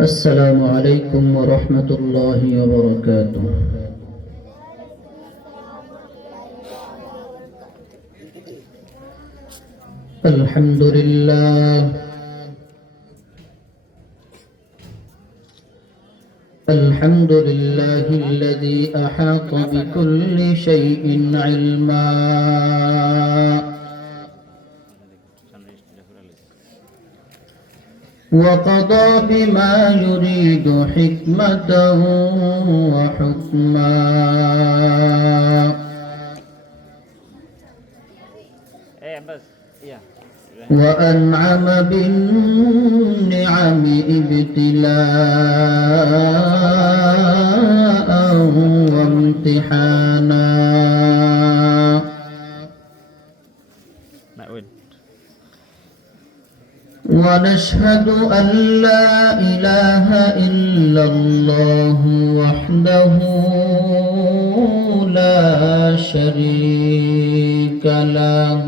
السلام عليكم ورحمة الله وبركاته. الحمد لله الحمد لله الذي أحاط بكل شيء علما وقضى بما يريد حكمة وحكما وأنعم بالنعم ابتلاء وامتحانا ونشهد أن لا إله إلا الله وحده لا شريك له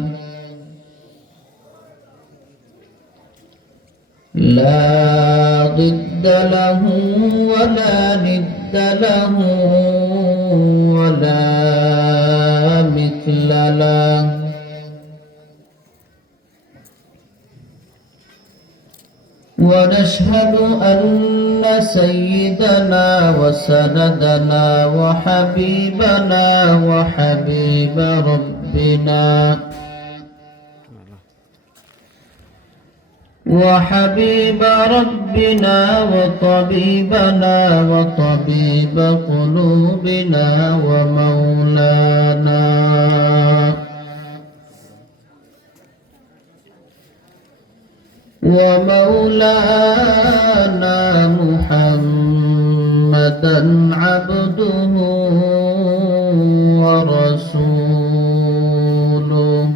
لا ضد له ولا ند له ولا مثل له ونشهد أن سيدنا وسندنا وحبيبنا وحبيب ربنا وطبيبنا وطبيب قلوبنا ومولانا محمدا عبده ورسوله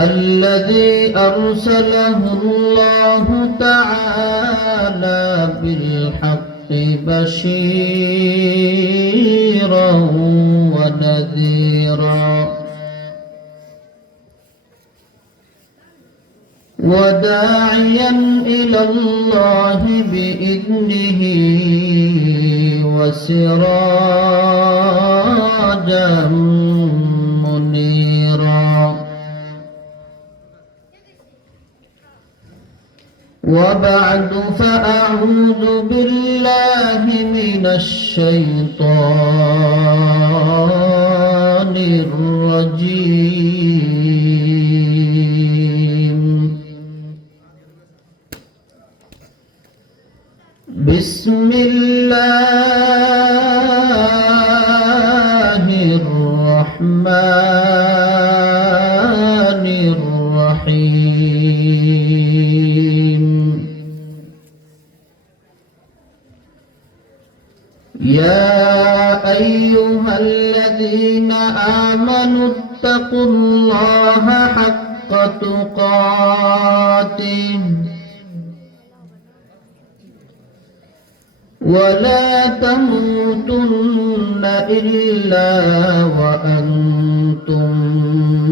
الذي أرسله الله تعالى بالحق بشيرا ونذيرا وداعيا إلى الله بإذنه وسراجا منيرا وبعد فأعوذ بالله من الشيطان الرجيم بسم الله الرحمن الرحيم يا أيها الذين آمنوا اتقوا الله حق تقاته ولا تموتن إلا وأنتم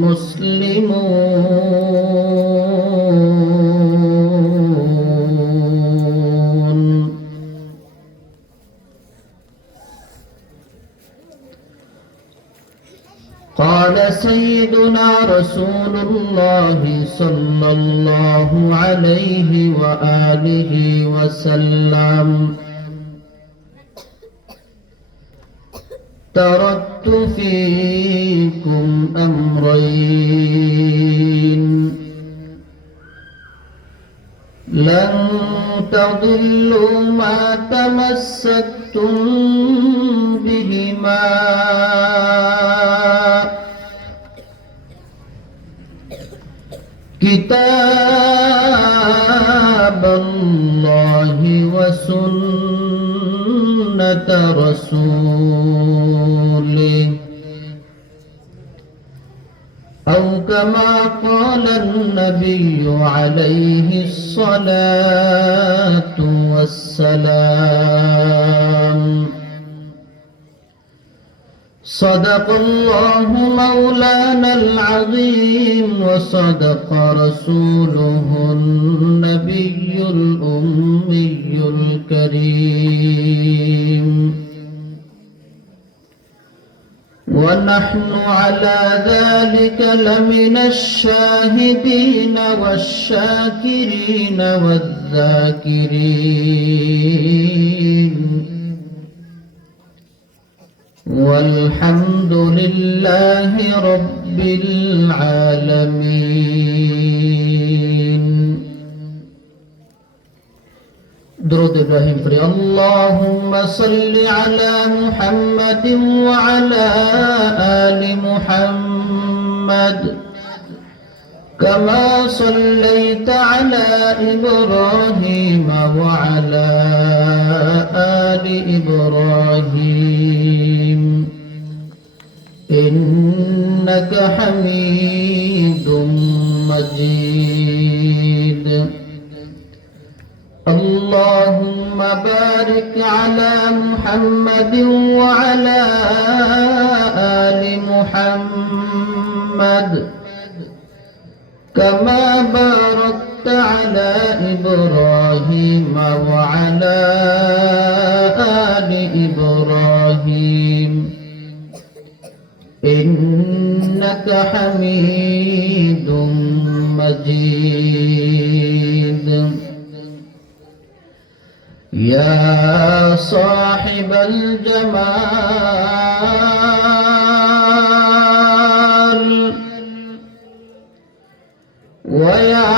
مسلمون قال سيدنا رسول الله صلى الله عليه وآله وسلم تركت فيكم أمرين لن تضلوا ما تمسكتم بهما كتاب الله وسنة رسوله أو كما قال النبي عليه الصلاة والسلام صدق الله مولانا العظيم وصدق رسوله النبي الأمي الكريم ونحن على ذلك لمن الشاهدين والشاكرين والذاكرين والحمد لله رب العالمين. درود إبراهيم فري اللهم صل على محمد وعلى آل محمد كما صليت على إبراهيم وعلى آل إبراهيم إنك حميد مجيد. اللهم بارك على محمد وعلى آل محمد كما باركت على إبراهيم وعلى آل إبراهيم إنك حميد مجيد. يا صاحب الجمال ويا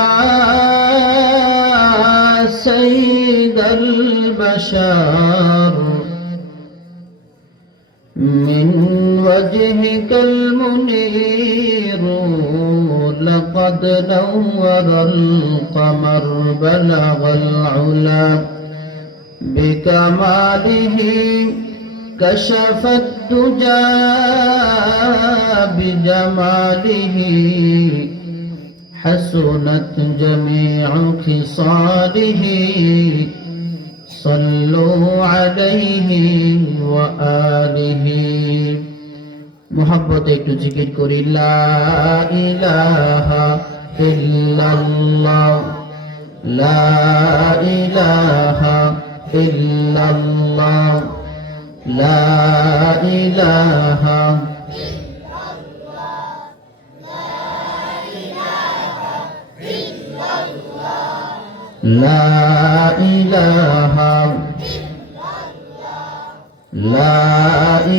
سيد البشر من وجهك المنير لقد نور القمر بلغ العلا بكماله كشف الدجى بجماله حسنت جميع خصاله صلوا عليه وآله. محبت একটু জিকির করি লা ইলাহা ইল্লাল্লাহ লা ইলাহা ইল্লাল্লাহ লা ইলাহা لا إله لا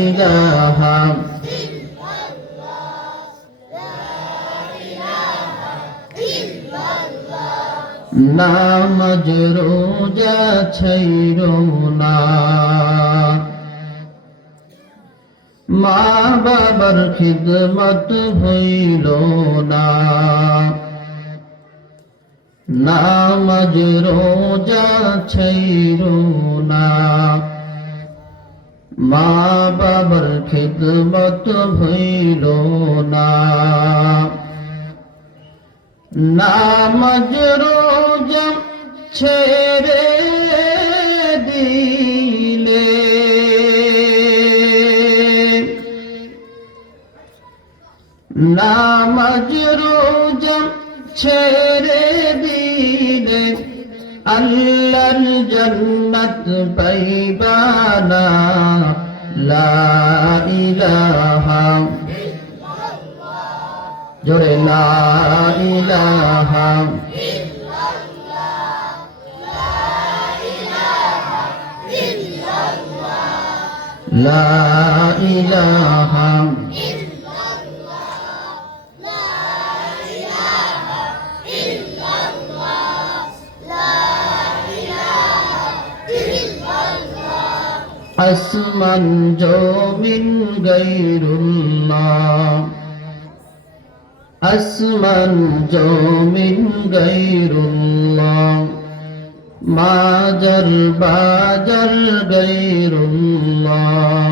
إله নামাজ রোজা ছাইরো না মা বাবার খিদমত হইল না নামাজ রোজা ছাইরো না মা বাবার খিদমত হইল না নামাজ রোজা ছেড়ে দিলে নামাজ রোজা ছেড়ে দিলে আল্লাহর জান্নাত পাইবা না লা ইলাহা জোরে লা ইলাহা লা ইলাহা আসমান জমিন গায়রুল্লাহ আসমান জমিন গায়রুল্লাহ মাজার বাজার গায়রুল্লাহ।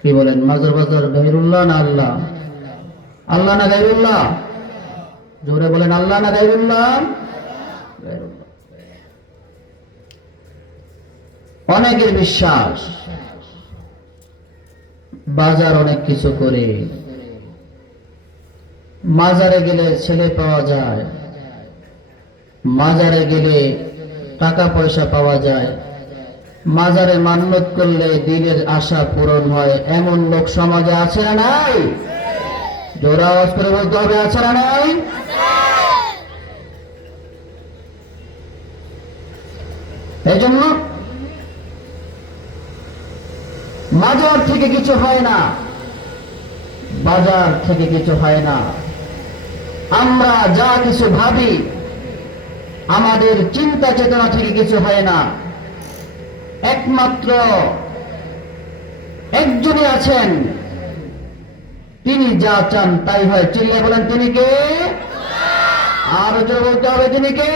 কি বলেন মাজার বাজার গায়রুল্লাহ না আল্লাহ? আল্লাহ না গায়রুল্লাহ? জোরে বলেন আল্লাহ না গায়রুল্লাহ? অনেকের বিশ্বাস বাজার অনেক কিছু করে। মাজারে গেলে ছেলে পাওয়া যায়, মাজারে গেলে টাকা পয়সা পাওয়া যায়, মাজারে মান্নত করলে দিনের আশা পূরণ হয়, এমন লোক সমাজে আছে না নাই? জোরে আওয়াজ করে বলতে হবে, আছে না নাই? এই জন্য মাজার থেকে কিছু হয় না, বাজার থেকে কিছু হয় না। আমরা যা কিছু ভাবি, আমাদের চিন্তা চেতনা থেকে কিছু হয় না। একমাত্র একজনই আছেন, তিনি যা চান তাই হয়। চিল্লায় বলেন, তিনি কে? আরো জোরে বলতে হবে, তিনি কে?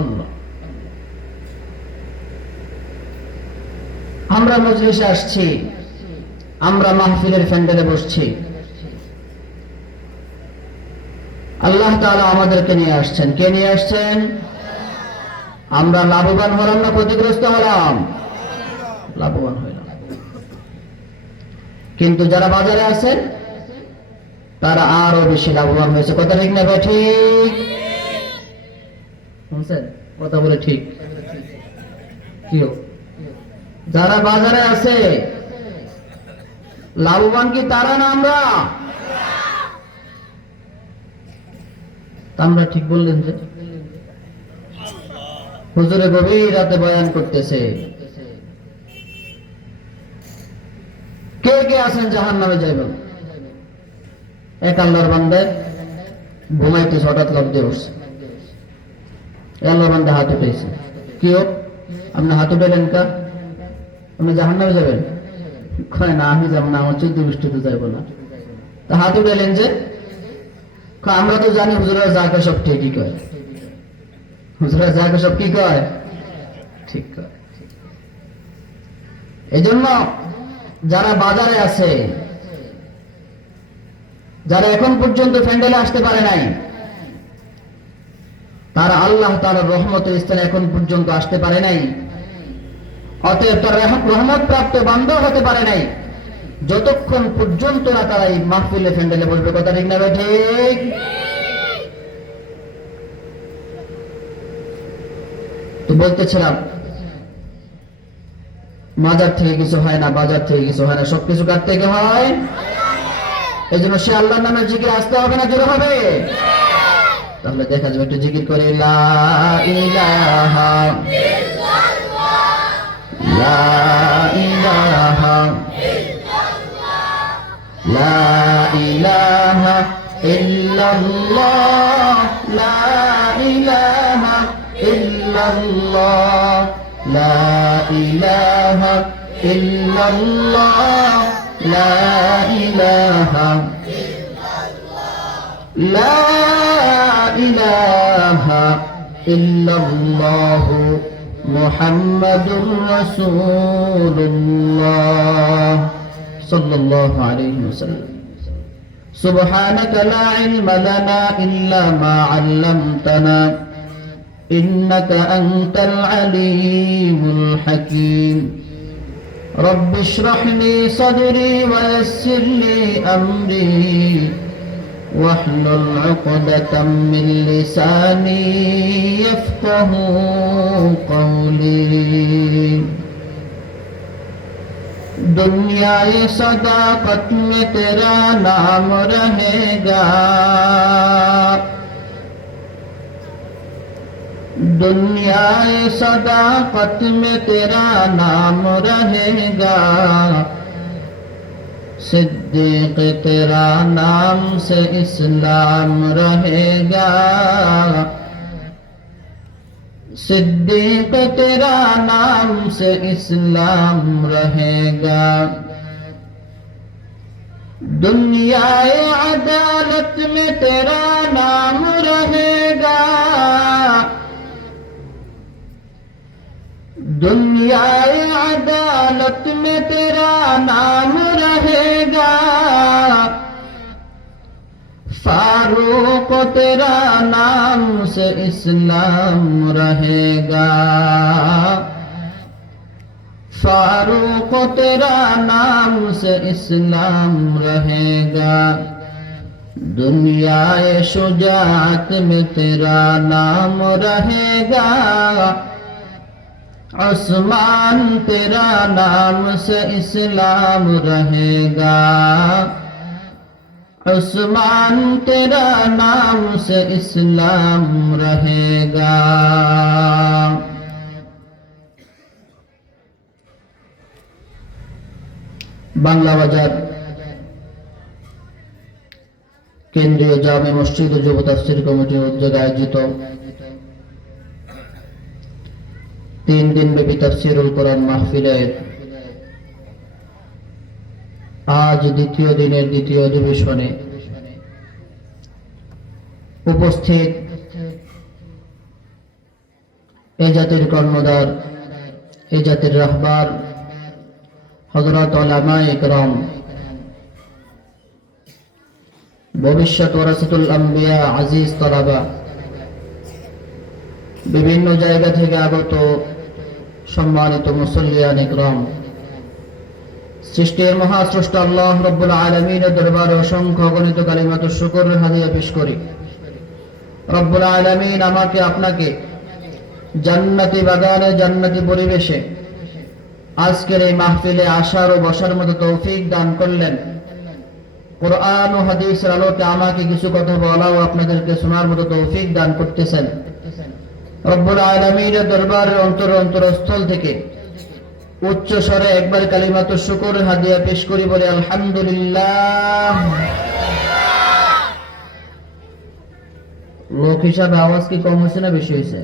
আল্লাহ। আমরা মজলিসে আসছি, আমরা মাহফিলের প্যান্ডেলে বসছি, আল্লাহ তাআলা আমাদেরকে নিয়ে আসছেন। কে নিয়ে আসছেন? আমরা লাভবান হলাম না ক্ষতিগ্রস্ত হলাম? লাভবান হইলাম। কিন্তু যারা বাজারে আছেন তারা আরো বেশি লাভবান হয়েছে। কথা ঠিক না ঠিক? শুনছেন কথা বলে? ঠিক। কিও যারা বাজারে আছে লাভবান কি তারা না আমরা? আমরা ঠিক বললেন যে হুজুরে গভীর রাতে বয়ান করতেছে, কে কে আছেন জাহান্নামে যাইবেন? এক আল্লাহর বান্দা ঘুমাইতেছে, হঠাৎ লাফ দিয়ে উঠছে। আল্লাহর বান্দা হাত উঠেছে। কি হোক আপনি হাত উঠাইলেন কা? আপনি জাহান্নামে যাবেন? কয় না, আমি যাবো না, আমার 14 বৃষ্টিতে যাইব না। তা হাত উঠাইলেন যে? আমরা তো জানি হুজুরা যাকে সব ঠিকই কয়, হুজুরা যাকে সব কি কয়? ঠিক কয়। এই জন্য যারা বাজারে আছে, যারা এখন পর্যন্ত প্যান্ডেলে আসতে পারে নাই, তারা আল্লাহ তাআলার রহমতের স্থানে এখন পর্যন্ত আসতে পারে নাই, অতএব তারা রহমত প্রাপ্ত বান্দা হতে পারে নাই যতক্ষণ পর্যন্ত না তারা এই মাহফিলে প্যান্ডেলে বসবে। কথা ঠিক না ঠিক? তো বলতেছিলাম মাজার থেকে কিছু হয় না, বাজার থেকে কিছু হয় না, সবকিছু কার থেকে হয়? এই জন্য সে আল্লাহর নামে জিকির আসতে হবে না, জোরে হবে? তাহলে দেখা যাবে, একটু জিকির করে লা ইলাহা ইল্লাল্লাহ, লা ইলাহা ইল্লাল্লাহ, লা ইলাহা ইল্লাল্লাহ, লা ইলাহা ইল্লাল্লাহ, লা ইলাহা ইল্লাল্লাহ, লা ইলাহা লা ইলাহা ইল্লাল্লাহ মুহাম্মাদুর রাসূলুল্লাহ সাল্লাল্লাহু আলাইহি ওয়াসাল্লাম। সুবহানাকা লা ইলমা লানা ইল্লা মা 'আল্লামতানা ইন্নাকা আনতাল আলিমুল হাকীম। رب اشرح لي صدري ويسر لي أمري واحلل عقدة من لساني يفقه قولي। दुनिया सदाकत में तेरा नाम रहेगा, दुनिया सदाकत में तेरा नाम रहेगा, सिद्दीक तेरा नाम से इस्लाम रहेगा, सिद्दीक तेरा नाम से इस्लाम रहेगा। दुनिया अदालत में तेरा नाम रहेगा, दुनिया अदालत में तेरा नाम रहेगा, फारूक तेरा नाम से इस्लाम रहेगा, फारूक तेरा नाम से इस्लाम रहेगा, दुनियाए शुजाअत में तेरा नाम रहेगा, आसमान तेरा नाम से इस्लाम रहेगा, आसमान तेरा नाम से इस्लाम रहेगा। বাংলা বাজার কেন্দ্রীয় জামে মসজিদ ও যুব তাফসীর কমিটির উদ্যোগে আয়োজিত 3 দিনব্যাপী তাফসীরুল কোরআন মাহফিলের আজ দ্বিতীয় দিনের দ্বিতীয় অধিবেশনে উপস্থিত এ জাতির কর্ণধার, এ জাতির রাহবার হযরত উলামায়ে কেরাম, ভবিষ্যৎ ওয়ারাসাতুল আম্বিয়া, আজিজ তলাবা, বিভিন্ন জায়গা থেকে আগত সম্মানিত মুসল্লিয়ানে কেরাম, সৃষ্টির মহাস্রষ্টা আল্লাহ রাব্বুল আলামিনের দরবারে অসংখ্য গণিত কালিমাত শুকর হাদিয়া পেশ করি। রব্বুল আলামিন আমাকে আপনাকে জান্নাতি বাগানে জান্নাতি পরিবেশে আজকের এই মাহফিলে আসার ও বসার মতো তৌফিক দান করলেন। কোরআন ও হাদিসের আলোকে আমাকে কিছু কথা বলা ও আপনাদেরকে শোনার মতো তৌফিক দান করতেছেন। রব্বুল আলামিনের দরবারের অন্তরস্থল থেকে উচ্চ স্বরে একবার কালিমাত শুকর হাদিয়া পেশ করি, বলে আলহামদুলিল্লাহ। লোক হিসাবে আওয়াজ কি কম হয়েছে না বেশি হয়েছে?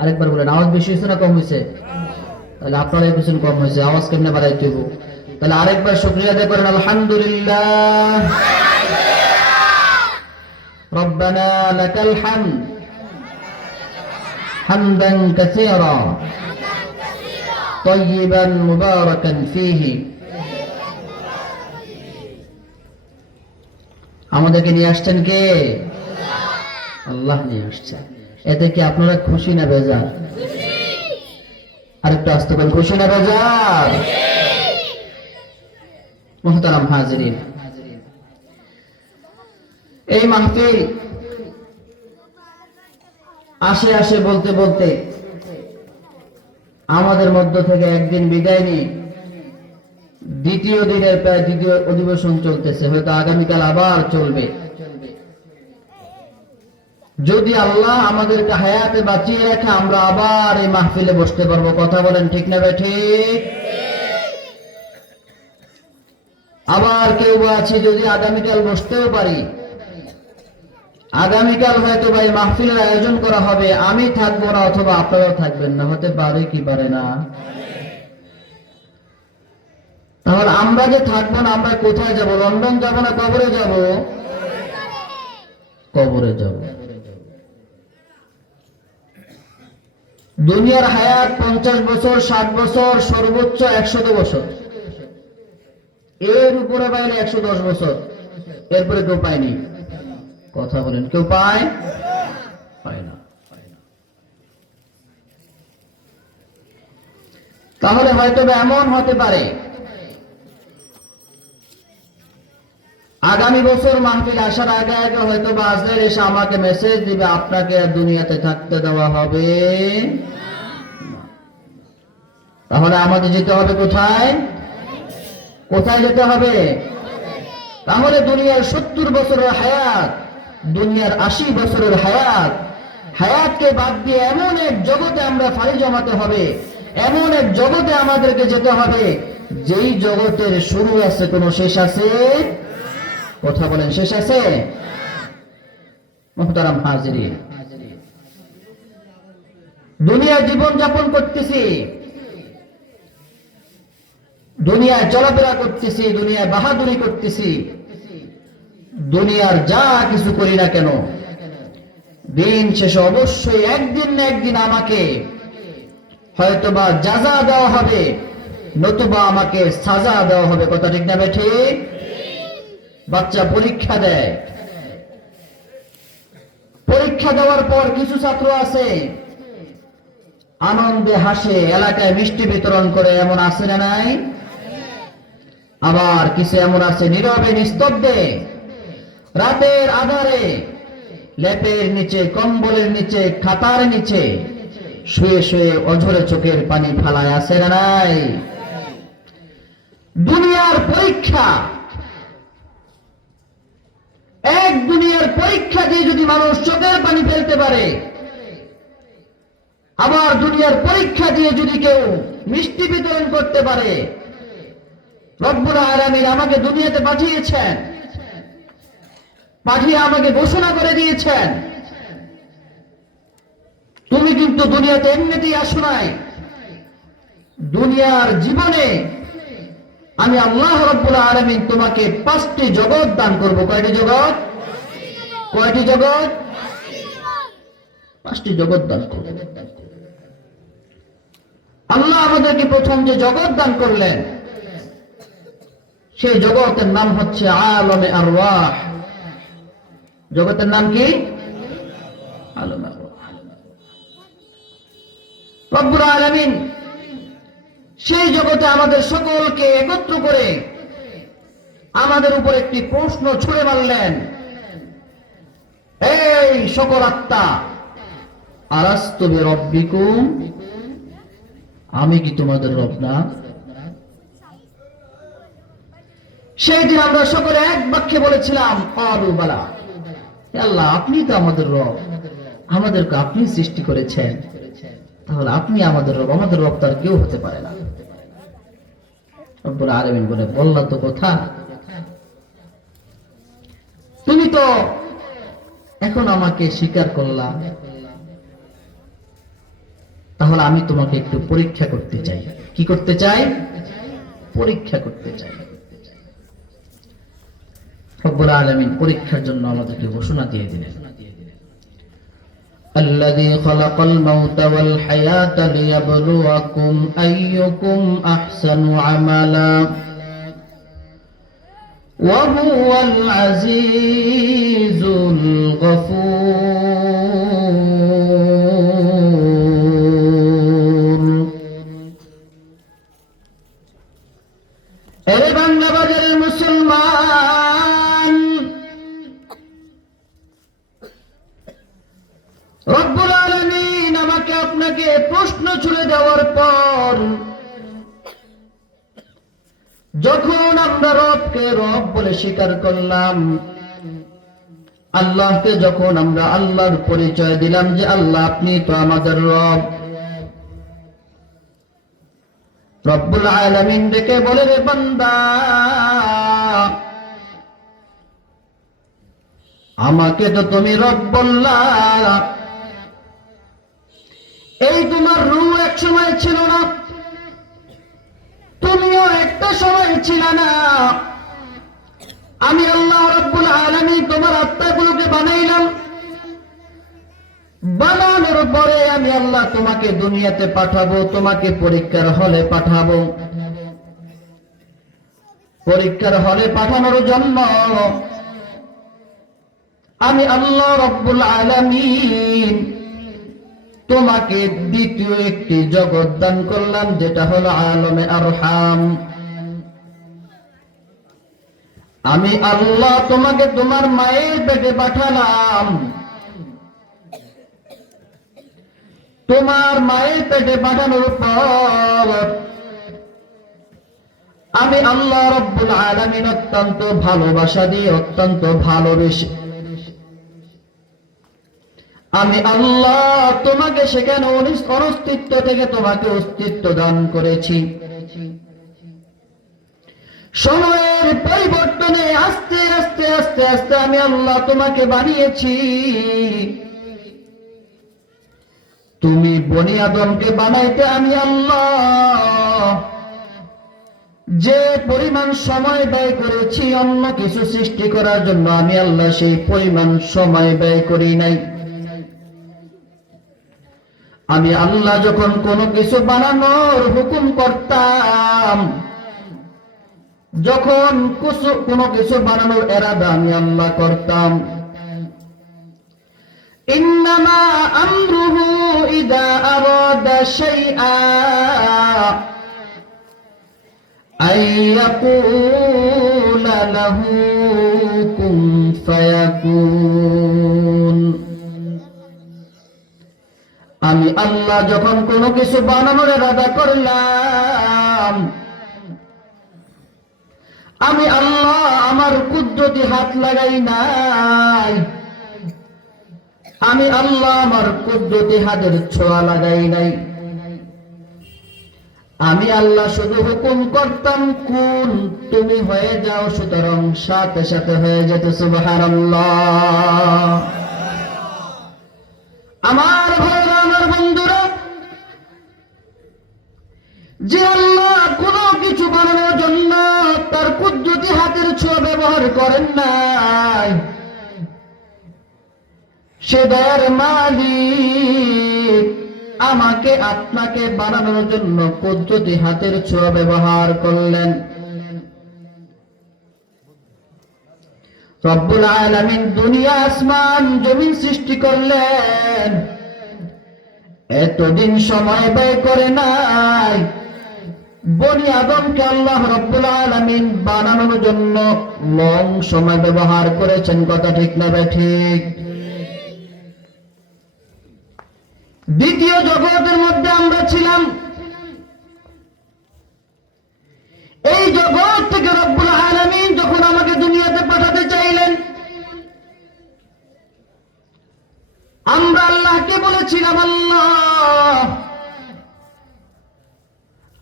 আরেকবার বলেন, আওয়াজ বেশি হয়েছে না কম হয়েছে? তাহলে আপনারাই বলছেন কম হয়েছে, আওয়াজ কেমনে বাড়াইতে হইব? তাহলে আরেকবার শুকরিয়া আদায় করেন, আলহামদুলিল্লাহ। রব্বানা লাকাল হামদ হামদান কাসীরা তাইয়িবান মুবারাকান ফীহি। আমাদেরকে নিয়ে আসছেন কে? আল্লাহ নিয়ে আসছেন। এতে কি আপনারা খুশি না বেজার? আরেকটু আস্তে করে, খুশি না বেজার? মুহতারাম হাজিরিন, এই মাহফিল আসে আসে বলতে বলতে আমাদের মধ্য থেকে একদিন বিদায় নিয়ে দ্বিতীয় দিনের প্রায় দ্বিতীয় অধিবেশন চলতেছে, হয়তো আগামীকাল আবার চলবে। যদি আল্লাহ আমাদেরকে হায়াতে বাঁচিয়ে রাখে, আমরা আবার এই মাহফিলে বসতে পারবো। কথা বলেন ঠিক না ঠিক? আবার কেউ আছে যদি আগামীকাল বসতেও পারি, আগামীকাল হয়তো ভাই মাহফিলের আয়োজন করা হবে, আমি থাকবো না অথবা আপনারাও থাকবেন না, হতে পারে কি পারে না? তাহলে আমরা যে থাকবো না, আমরা কোথায় যাব? লন্ডন যাব না কবরে যাব? কবরে যাব। দুনিয়ার হায়াত 50 বছর, 60 বছর, সর্বোচ্চ 100 বছর, এর উপরে পাইলে 110 বছর, এরপরে কেউ পায়নি। কথা বলেন, কেউ পায় না। তাহলে হয়তো এমন হতে পারে আগামী বছর মাহফিল আসার আগে আগে হয়তো বা আজরাইল এসে আমাকে মেসেজ দিবে, আপনাকে আর দুনিয়াতে থাকতে দেওয়া হবে না। তাহলে আমাদের যেতে হবে কোথায়? কোথায় যেতে হবে? তাহলে দুনিয়ার 70 বছরের হায়াত, দুনিয়ার 80 বছরের হায়াত, হায়াতকে বাদ দিয়ে এমন এক জগতে আমরা ফাড়ি জমাতে হবে, এমন এক জগতে আমাদেরকে যেতে হবে যেই জগতের শুরু আছে, কোনো শেষ আছে? কথা বলেন, শেষ আছে? মুহতারাম হাজিরিন, দুনিয়ায় জীবন যাপন করতেছি, দুনিয়ায় চলাফেরা করতেছি, দুনিয়ায় বাহাদুরি করতেছি, দুনিয়ার যা কিছু করি না কেন, দিন শেষে অবশ্যই একদিন না একদিন আমাকে হয়তোবা জাযা দেওয়া হবে, নতুবা আমাকে সাজা দেওয়া হবে। কথা ঠিক না ঠিক? বাচ্চা পরীক্ষা দেয়, পরীক্ষা দেওয়ার পর কিছু ছাত্র আছে আনন্দে হাসে, এলাকায় মিষ্টি বিতরণ করে, এমন আছে না নাই? আবার কিছু এমন আছে নীরবে নিস্তব্ধে রাতের আধারে লেপের নিচে, কম্বলের নিচে, খাতার নিচে শুয়ে শুয়ে অঝরে চোখের পানি ফালায়, আছে না নাই? দুনিয়ার পরীক্ষা, এক দুনিয়ার পরীক্ষা দিয়ে যদি মানুষ চোখের পানি ফেলতে পারে, আবার দুনিয়ার পরীক্ষা দিয়ে যদি কেউ মিষ্টি বিতরণ করতে পারে, রব্বুল আলামিন আমাকে দুনিয়াতে পাঠিয়েছেন, পাঠিয়ে আমাকে ঘোষণা করে দিয়েছেন, তুমি কিন্তু দুনিয়াতে এমনিতেই আসো নাই, দুনিয়ার জীবনে আমি আল্লাহ রব্বুল আলামিন তোমাকে 5টি জগৎ দান করব। কয়টি জগৎ? কয়টি জগৎ? 5টি জগৎ দান করব। আল্লাহ আমাদেরকে প্রথম যে জগৎ দান করলেন, সেই জগতের নাম হচ্ছে আলমে আরওয়াহ। জগতের নাম কি? আলমে আরওয়াহ। রব্বুল আলামিন সেই জগতে আমাদের সকলকে একত্র করে আমাদের উপর একটি প্রশ্ন ছুড়ে মারলেন, এই সকল আত্মা, আলাস্তু বিরব্বিকুম, আমি কি তোমাদের রব না? সেই দিন আমরা সকলে এক বাক্যে বলেছিলাম, ক্বালু বালা, আল্লাহ আপনি তো আমাদের রব, আমাদেরকে আপনি সৃষ্টি করেছেন, তাহলে আপনি আমাদের রব, আমাদের রব তার কেউ হতে পারে না। রব্বুল আলামিন বলে, বললা তো কথা, তুমি তো এখন আমাকে স্বীকার করলা, তাহলে আমি তোমাকে একটু পরীক্ষা করতে চাই। কি করতে চাই? পরীক্ষা করতে চাই। রব্বুল আলামিন পরীক্ষার জন্য আমাদেরকে ঘোষণা দিয়ে দিলেন, الذي خلق الموت والحياة ليبلوكم أيكم أحسن عملا وهو العزيز الغفور। এরে বাংলা বাজারের মুসলমান, রব্বুল আলামিন আমাকে আপনাকে প্রশ্ন ছুড়ে দেওয়ার পর, যখন আমরা রবকে রব বলে স্বীকার করলাম, আল্লাহকে যখন আমরা আল্লাহর পরিচয় দিলাম যে আল্লাহ আপনি তো আমাদের রব, রব্বুল আলামিন ডেকে বলে, রে বান্দা, আমাকে তো তুমি রব বললা, এই তোমার রূহ এক সময় ছিল না, তুমিও একটা সময় ছিল না, আমি আল্লাহ রব্বুল আলামিন তোমার আত্মাগুলোকে বানাইলাম, বানানোর পরে আমি আল্লাহ তোমাকে দুনিয়াতে পাঠাবো, তোমাকে পরীক্ষার হলে পাঠাবো। পরীক্ষার হলে পাঠানোর জন্য আমি আল্লাহ রব্বুল আলামিন তোমাকে দ্বিতীয় একটি জগৎ দান করলাম, যেটা হলো আলমে আরহাম। আমি আল্লাহ তোমাকে তোমার মায়ের পেটে পাঠালাম, তোমার মায়ের পেটে পাঠানোর পর আমি আল্লাহ রব্বুল আলামিন অত্যন্ত ভালোবাসা দিয়ে, অত্যন্ত ভালোবেসে আমি আল্লাহ তোমাকে সেখানে অস্তিত্ব থেকে তোমাকে অস্তিত্ব দান করেছি। সময়ের পরিবর্তনে আস্তে আস্তে আস্তে আস্তে আমি আল্লাহ তোমাকে বানিয়েছি। তুমি বনি আদমকে বানাইতে আমি আল্লাহ যে পরিমাণ সময় ব্যয় করেছি অন্য কিছু সৃষ্টি করার জন্য, আমি আল্লাহ সেই পরিমাণ সময় ব্যয় করি নাই। আমি আল্লাহ যখন কোনো কিছু বানানোর হুকুম করতাম, যখন কোনো কিছু বানানোর এরাদা আমি আল্লাহ করতাম, ইন্নামা আমরুহু ইযা আরাদা শাইআ আইয়াকুলা লাহু কুন ফায়াকুন। আমি আল্লাহ যখন কোনো কিছু বানানোর ইরাদা করলাম, আমি আল্লাহ আমার কুদরতি হাত লাগাই নাই, আমি আল্লাহ আমার কুদরতি হাতের ছোঁয়া লাগাই নাই। আমি আল্লাহ শুধু হুকুম করতাম, কুন, তুমি হয়ে যাও, সুতরাং সাথে সাথে হয়ে যেত। সুবহানাল্লাহ। আমার ভাইরা, আমার বন্ধুরা, যে আল্লাহ কোন কিছু বানানোর জন্য তার কুদরতি হাতের ছোঁয়া ব্যবহার করেন নাই, সে দয়ার মালিক আমাকে আপনাকে বানানোর জন্য কুদরতি হাতের ছোঁয়া ব্যবহার করলেন। রব্বুল আলামিন দুনিয়া আসমান জমিন সৃষ্টি করলেন, এতদিন সময় ব্যয় করে নাই। বনি আদমকে আল্লাহ রব্বুল আলামিন বানানোর জন্য লং সময় ব্যবহার করেছেন। কথা ঠিক না ঠিক? দ্বিতীয় জগতের মধ্যে আমরা ছিলাম। এই জগৎ থেকে রব্বুল আলামিন যখন আমাকে দুনিয়াতে পাঠাতে চাইলেন, আমরা আল্লাহকে বলেছিলাম, আল্লাহ,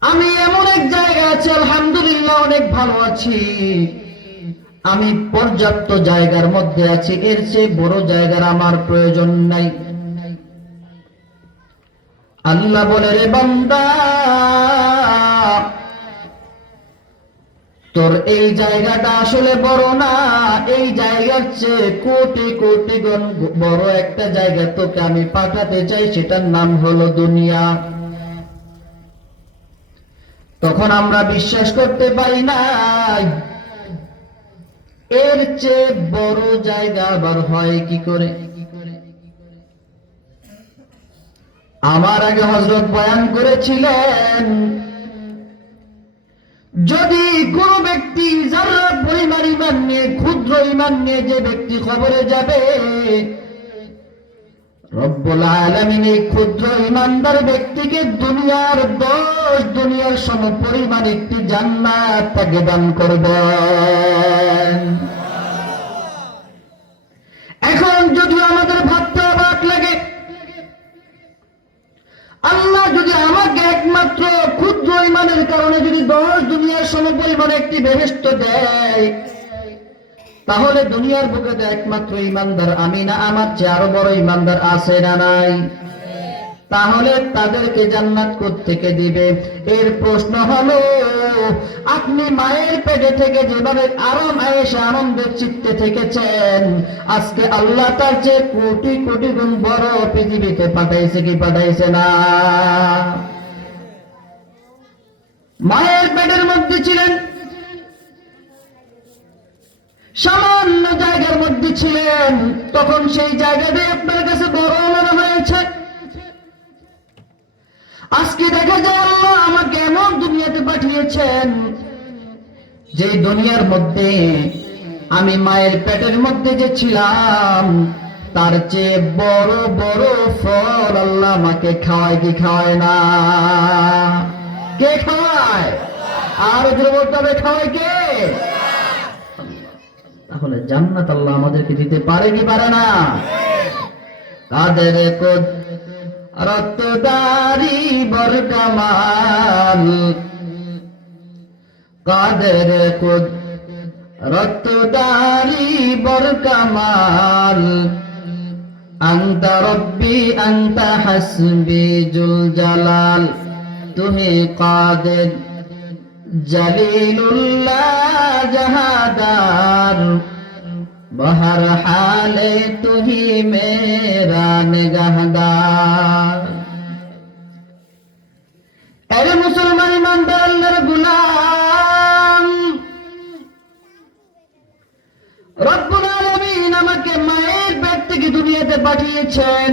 আমি এমন এক জায়গা আছি, আলহামদুলিল্লাহ অনেক ভালো আছি, আমি পর্যাপ্ত জায়গার মধ্যে আছি, এর চেয়ে বড় জায়গার আমার প্রয়োজন নাই। আল্লাহ বলে, রে বান্দা, তোর এই জায়গাটা আসলে বড় না, এই জায়গার চেয়ে কোটি কোটি গুণ বড় একটা জায়গা তোকে আমি পাঠাতে চাই, সেটার নাম হলো দুনিয়া। তখন আমরা বিশ্বাস করতে পারি নাই, এর চেয়ে বড় জায়গা আবার হয় কি করে। আমার আগে হযরত বয়ান করেছিলেন, যদি কোন ব্যক্তি যারা পরিমাণ ঈমান নিয়ে, ক্ষুদ্র ঈমান নিয়ে যে ব্যক্তি কবরে যাবে, রব্বুল আলামিন এই ক্ষুদ্র ঈমানদার ব্যক্তিকে দুনিয়ার 10 দুনিয়ার সমপরিমাণ একটি জান্নাত তাকে দান করবেন। এখন যদি আমাদের ভাবতে অবাক লাগে, আল্লাহ যদি আমাকে একমাত্র ক্ষুদ্র ঈমানের কারণে যদি 10 দুনিয়ার সমপরিমাণ একটি বেহেশত দেয়, তাহলে দুনিয়ার বুকে তো একমাত্র ঈমানদার আমি না, আমার চেয়ে আরো বড় ঈমানদার আছে না নাই? তাহলে তাদেরকে জান্নাত কোত্থেকে দিবে? এর প্রশ্ন হলো, আপনি মায়ের পেটে থেকে যেভাবে আরাম আয়েশে আনন্দের চিত্তে থেকেছেন, আজকে আল্লাহ তার চেয়ে কোটি কোটি গুণ বড় পৃথিবীতে পাঠাইছে কি পাঠাইছে না? মায়ের পেটের মধ্যে ছিলেন, সামান্য জায়গার মধ্যে ছিলেন, তখন সেই জায়গাটাই আপনার কাছে বড় মনে হয়েছে। আজকে দেখা যায় আল্লাহ আমাকে এমন দুনিয়াতে পাঠিয়েছেন, যে দুনিয়ার মধ্যে আমি মায়ের পেটের মধ্যে যে ছিলাম, তার চেয়ে বড় বড় ফল আল্লাহ আমাকে খাওয়ায় কি খাওয়ায় না? কে খাওয়ায়? আর বলতে হবে, খাওয়ায় কে? তাহলে জান্নাত আল্লাহ আমাদেরকে দিতে পারে কি পারে না? কাদের কুদরতদারি বর কামাল, কাদের কুদরতদারি বর কামাল, আনতা রব্বি আনতা হাসবি জুল জালাল, তুহি কাদের জলিলুল্লাহ জাহাদার, বহর হালে তুহি মেরা নিগাহদার। আরে মুসলমান ইমানদার আল্লাহর গোলাম, রব্বুল আলামিন আমাকে মায়ের পেট থেকে দুনিয়াতে পাঠিয়েছেন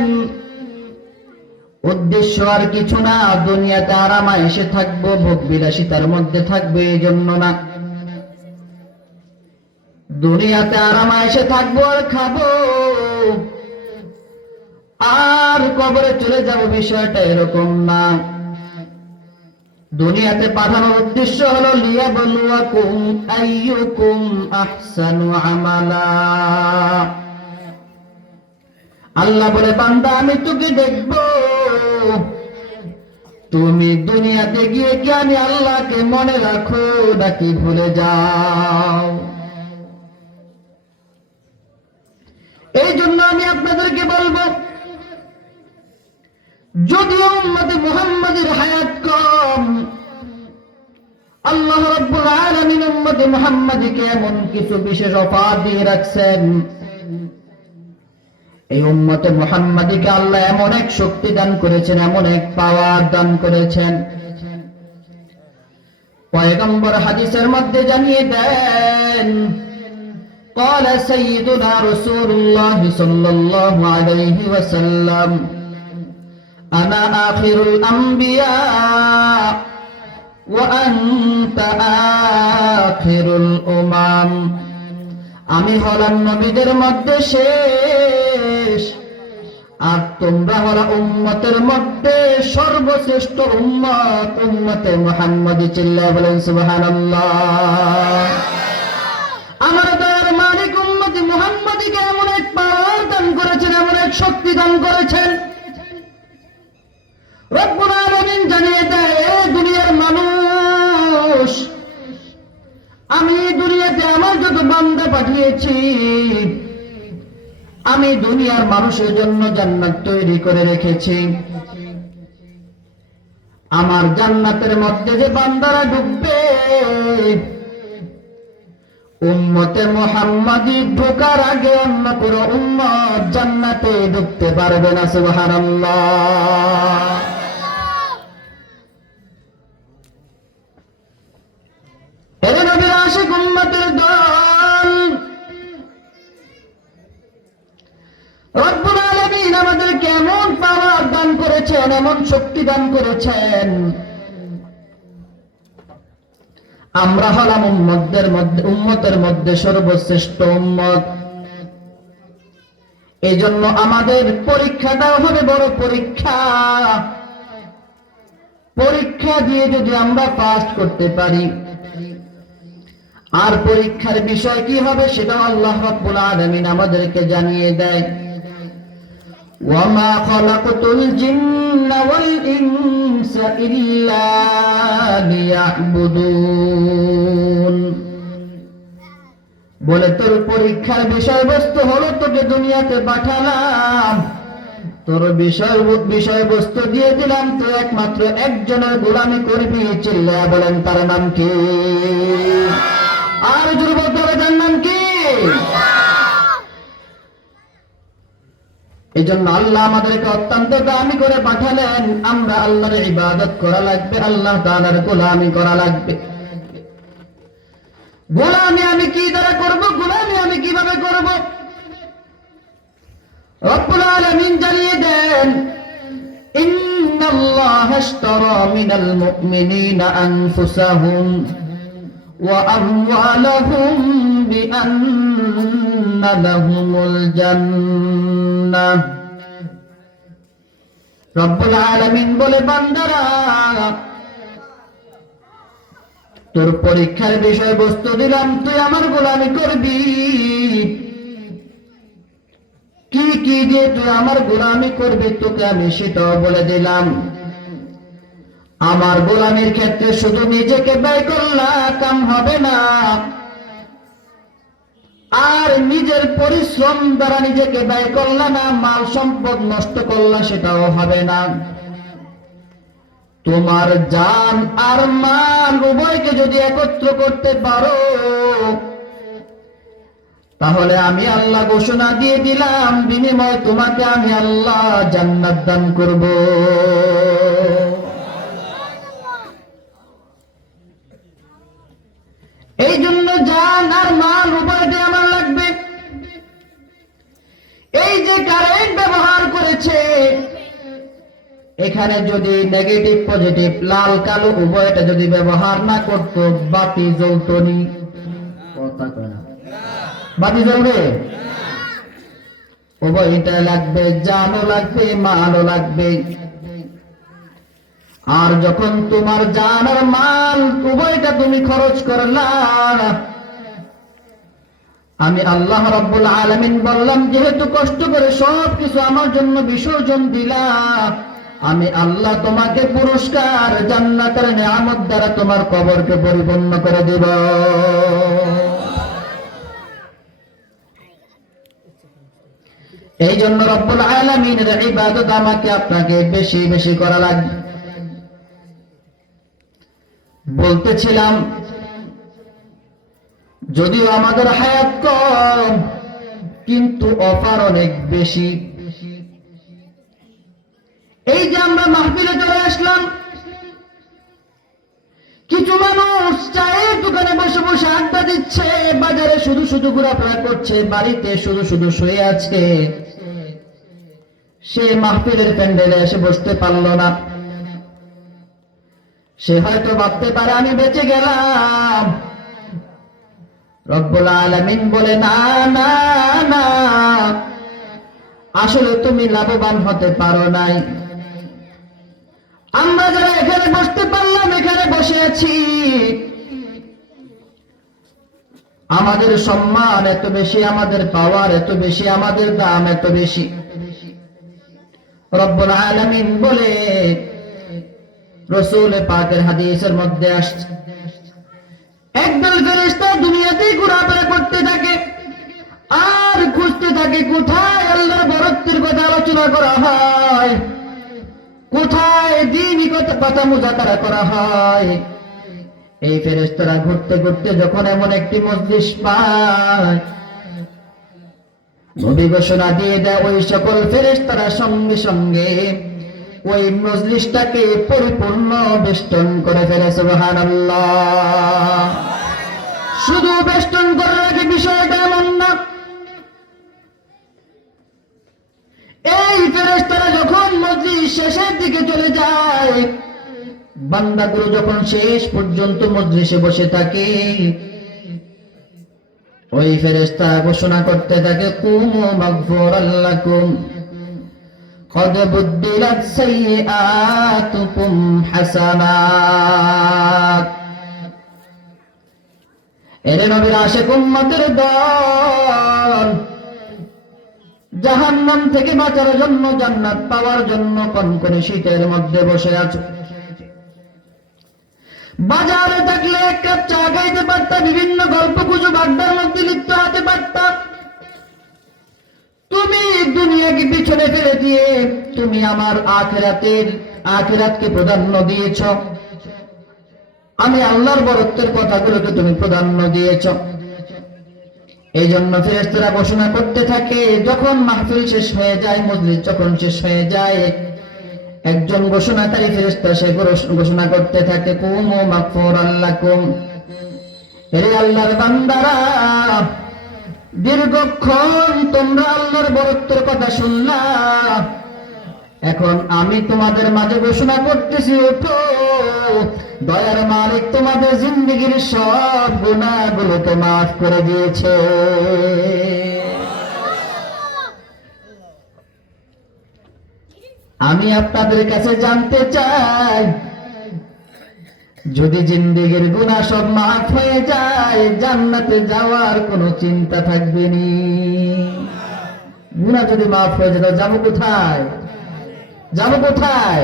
উদ্দেশ্য আর কিছু না, দুনিয়াতে আরামায়েশে থাকবো, ভোগ বিলাসিতার মধ্যে থাকবে এই জন্য না। দুনিয়াতে আরামায়েশে থাকবো আর খাবো আর কবরে চলে যাব, বিষয়টা এরকম না। দুনিয়াতে পাঠানোর উদ্দেশ্য হলো লিয়াবলুয়াকুম আইয়ুকুম আহসানু আমালা। আল্লাহ বলে, বান্দা আমি তোকে দেখব, তুমি দুনিয়াতে গিয়ে কি আমি আল্লাহকে মনে রাখো নাকি ভুলে যাও। এই জন্য আমি আপনাদেরকে বলবো, যদিও উম্মতে মুহাম্মাদের হায়াত কম, আল্লাহ রাব্বুল আলামিন উম্মতে মুহাম্মাদকে এমন কিছু বিশেষ অফার দিয়ে রাখছেন, এই উম্মতে মুহাম্মাদীকে আল্লাহ এমন এক শক্তি দান করেছেন, এমন এক পাওয়ার দান করেছেন। পয়গম্বর হাদিসের মধ্যে জানিয়ে দেন, قال سيدنا رسول الله صلى الله عليه وسلم أنا آخر الأنبياء وأنت آخر الأمم। আমি হলাম নবীদের মধ্যে শেষ আর তোমরা হলো উম্মতের মধ্যে সর্বশ্রেষ্ঠ উম্মত, উম্মতে মুহাম্মাদী। চিল্লায়ে বলেন সুবহানাল্লাহ। আমার দয়ার মালিক উম্মতে মুহাম্মাদীকে এমন এক পাওয়ার দান করেছেন, এমন এক শক্তি দান করেছেন, রব্বুল আলামিন জানিয়ে দেয়, দুনিয়ার মানুষ, আমি দুনিয়াতে আমার যত বান্দা পাঠিয়েছি, আমি দুনিয়ার মানুষের জন্য জান্নাত তৈরি করে রেখেছি। আমার জান্নাতের মধ্যে যে বান্দারা ঢুকবে, উম্মতে মুহাম্মাদী ঢোকার আগে অন্য কোনো উম্মত জান্নাতে ঢুকতে পারবে না। সুবহানাল্লাহ। এরে নবীর আশিক উম্মতের দল, রব্বুল আলামিন আমাদেরকে এমন পাওয়ার দান করেছেন, এমন শক্তি দান করেছেন, আমরা হলাম উম্মতের মধ্যে সর্বশ্রেষ্ঠ উম্মত। এই জন্য আমাদের পরীক্ষাটাও হবে বড় পরীক্ষা। পরীক্ষা দিয়ে যদি আমরা পাস করতে পারি, আর পরীক্ষার বিষয় কি হবে সেটা আল্লাহ রাব্বুল আলামিন আমাদেরকে জানিয়ে দেয়, ওয়ামা খালাকতুল জিন্না ওয়াল ইনসা ইল্লা লিয়াবুদুন। বলে, তোর পরীক্ষার বিষয়বস্তু হলো তোকে দুনিয়াতে পাঠালাম, তোর বিষয়বস্তু দিয়ে দিলাম, তো একমাত্র একজনের গোলামি করবি। চিল্লায়া বলেন, তার নাম কি? আর জোরে বলতে হবে, তার নাম কি? এই জন্য আল্লাহ আমাদেরকে অত্যন্ত দামি করে পাঠালেন। আমরা আল্লাহর ইবাদত করা লাগবে, আল্লাহ তাআলার গোলামি করা লাগবে। গোলামি আমি কি দ্বারা করব? গোলামি আমি কিভাবে করব? রব্বুল আলামিন জানিয়ে দেন, ইন্নাল্লাহা আশতারা মিনাল মুমিনিনা আনফুসাহুম ওয়া আমওয়ালাহুম বিআন্না লাহুমুল জান্নাহ। রব্বুল আলামিন বলে, বান্দারা, তোর পরীক্ষার বিষয়বস্তু দিলাম, তুই আমার গোলামি করবি। কি কি দিয়ে তুই আমার গোলামি করবি তোকে আমি সেটাও বলে দিলাম। আমার গোলামির ক্ষেত্রে শুধু নিজেকে ব্যয় করলা কাম হবে না, আর নিজের পরিশ্রম দ্বারা নিজেকে ব্যয় করলা না, মাল সম্পদ নষ্ট করলা সেটাও হবে না। তোমার জান আর মাল উভয়কে যদি একত্র করতে পারো, তাহলে আমি আল্লাহ ঘোষণা দিয়ে দিলাম, বিনিময়ে তোমাকে আমি আল্লাহ জান্নাত দান করব। এই জন্য জান আর মাল উভয়টা আমার লাগবে। এই কারেন্ট ব্যবহার করেছে, এখানে যদি নেগেটিভ পজিটিভ লাল কালো উভয়টা যদি ব্যবহার না করত, বাতি জ্বলতো নি? কথা কয় না। বাতি জ্বলবে? উভয়টা লাগবে, জানও লাগবে, মালও লাগবে। আর যখন তোমার জান আর মাল উভয়টা তুমি খরচ করলা, আমি আল্লাহ রাব্বুল আলামিন বললাম, যেহেতু কষ্ট করে সব কিছু আমার জন্য বিসর্জন দিলা, আমি আল্লাহ তোমাকে পুরস্কার জান্নাতের নিয়ামত দ্বারা তোমার কবরকে পরিপূর্ণ করে দেব। এই জন্য রব্বুল আলামিনের ইবাদত আমাকে আপনাকে বেশি বেশি করা লাগবে। বলতেছিলাম, যদিও আমাদের হায়াত কম, কিন্তু অফার অনেক বেশি। এই যে আমরা মাহফিলে চলে আসলাম, কিছু মানুষ চায়ের দোকানে বসে বসে আড্ডা দিচ্ছে, বাজারে শুধু শুধু ঘোরাফেরা করছে, বাড়িতে শুধু শুধু শুয়ে আছে, সে মাহফিলের প্যান্ডেলে এসে বসতে পারলো না। সে হয়তো ভাবতে পারে আমি বেঁচে গেলাম। রব্বুল আলামিন বলে, না না না, আসলে তুমি লাভবান হতে পারো নাই। আমরা যারা এখানে বসতে পারলাম, এখানে বসে আছি, আমাদের সম্মান এত বেশি, আমাদের পাওয়ার এত বেশি, আমাদের দাম এত বেশি। রব্বুল আলামিন বলে, রাসূল পাকের হাদিসের মধ্যে আসছে, একদল ফেরেশতা দুনিয়াতে ঘোরাফেরা করতে থাকে আর খুঁজতে থাকে কোথায় আল্লাহর বরত্বের কথা আলোচনা করা হয়, কোথায় দ্বীনি কথা মুযাকারা করা হয়। এই ফেরেশতারা ঘুরতে ঘুরতে যখন এমন একটি মজলিস পায়, নবী ঘোষণা দিয়ে দেয়, ওই সকল ফেরেশতারা সঙ্গে সঙ্গে ওই মজলিসটাকে পরিপূর্ণ বেষ্টন করে ফেলে। সুবহানাল্লাহ। শুধু বেষ্টন করে রাখে বিষয়টা এমন না, এই ফেরেশতারা যখন মজলিস শেষের দিকে চলে যায়, বান্দাগুলো যখন শেষ পর্যন্ত মজলিসে বসে থাকে, ওই ফেরেশতা ঘোষণা করতে থাকে, কুমু মাগফুরাল লাকুম কদ বুদ্দিলাত সাইয়্যাতুকুম হাসানাত। এরে নবীর আশিক উম্মতের দল, জাহান্নাম থেকে বাঁচার জন্য, জান্নাত পাওয়ার জন্য কনকনে শীতের মধ্যে বসে আছো। বাজারে থাকলে এক কাপ চা খাইতে পারতাম, বিভিন্ন গল্প গুজব আড্ডার মধ্যে লিপ্ত হতে পারতাম। তুমি দুনিয়াকে পিছনে ফেলে দিয়ে তুমি আমার আখিরাতকে প্রাধান্য দিয়েছ। আমি আল্লাহর বরত্বের কথাগুলোকে তুমি প্রাধান্য দিয়েছ। এই জন্য ফেরেশতারা ঘোষণা করতে থাকে, যখন মাহফিল শেষ হয়ে যায়, মজলিস যখন শেষ হয়ে যায়, একজন ঘোষণাকারী ফেরেশতা সে ঘোষণা করতে থাকে, কুমু মাগফুরাল লাকুম। হে আল্লাহর বান্দারা, দীর্ঘক্ষণ তোমরা আল্লাহর বরত্বের কথা শুনলা, এখন আমি তোমাদের মাঝে ঘোষণা করতেছি, ওঠো, দয়ার মালিক তোমাদের জিন্দেগীর সব গুনাহগুলোকে মাফ করে দিয়েছে। আমি আপনাদের কাছে জানতে চাই, যদি জিন্দেগীর গুনাহ সব মাফ হয়ে যায়, জান্নাতে যাওয়ার কোনো চিন্তা থাকবে না। গুনাহ যদি মাফ হয়ে যায়, যাবো কোথায়? যাবো কোথায়?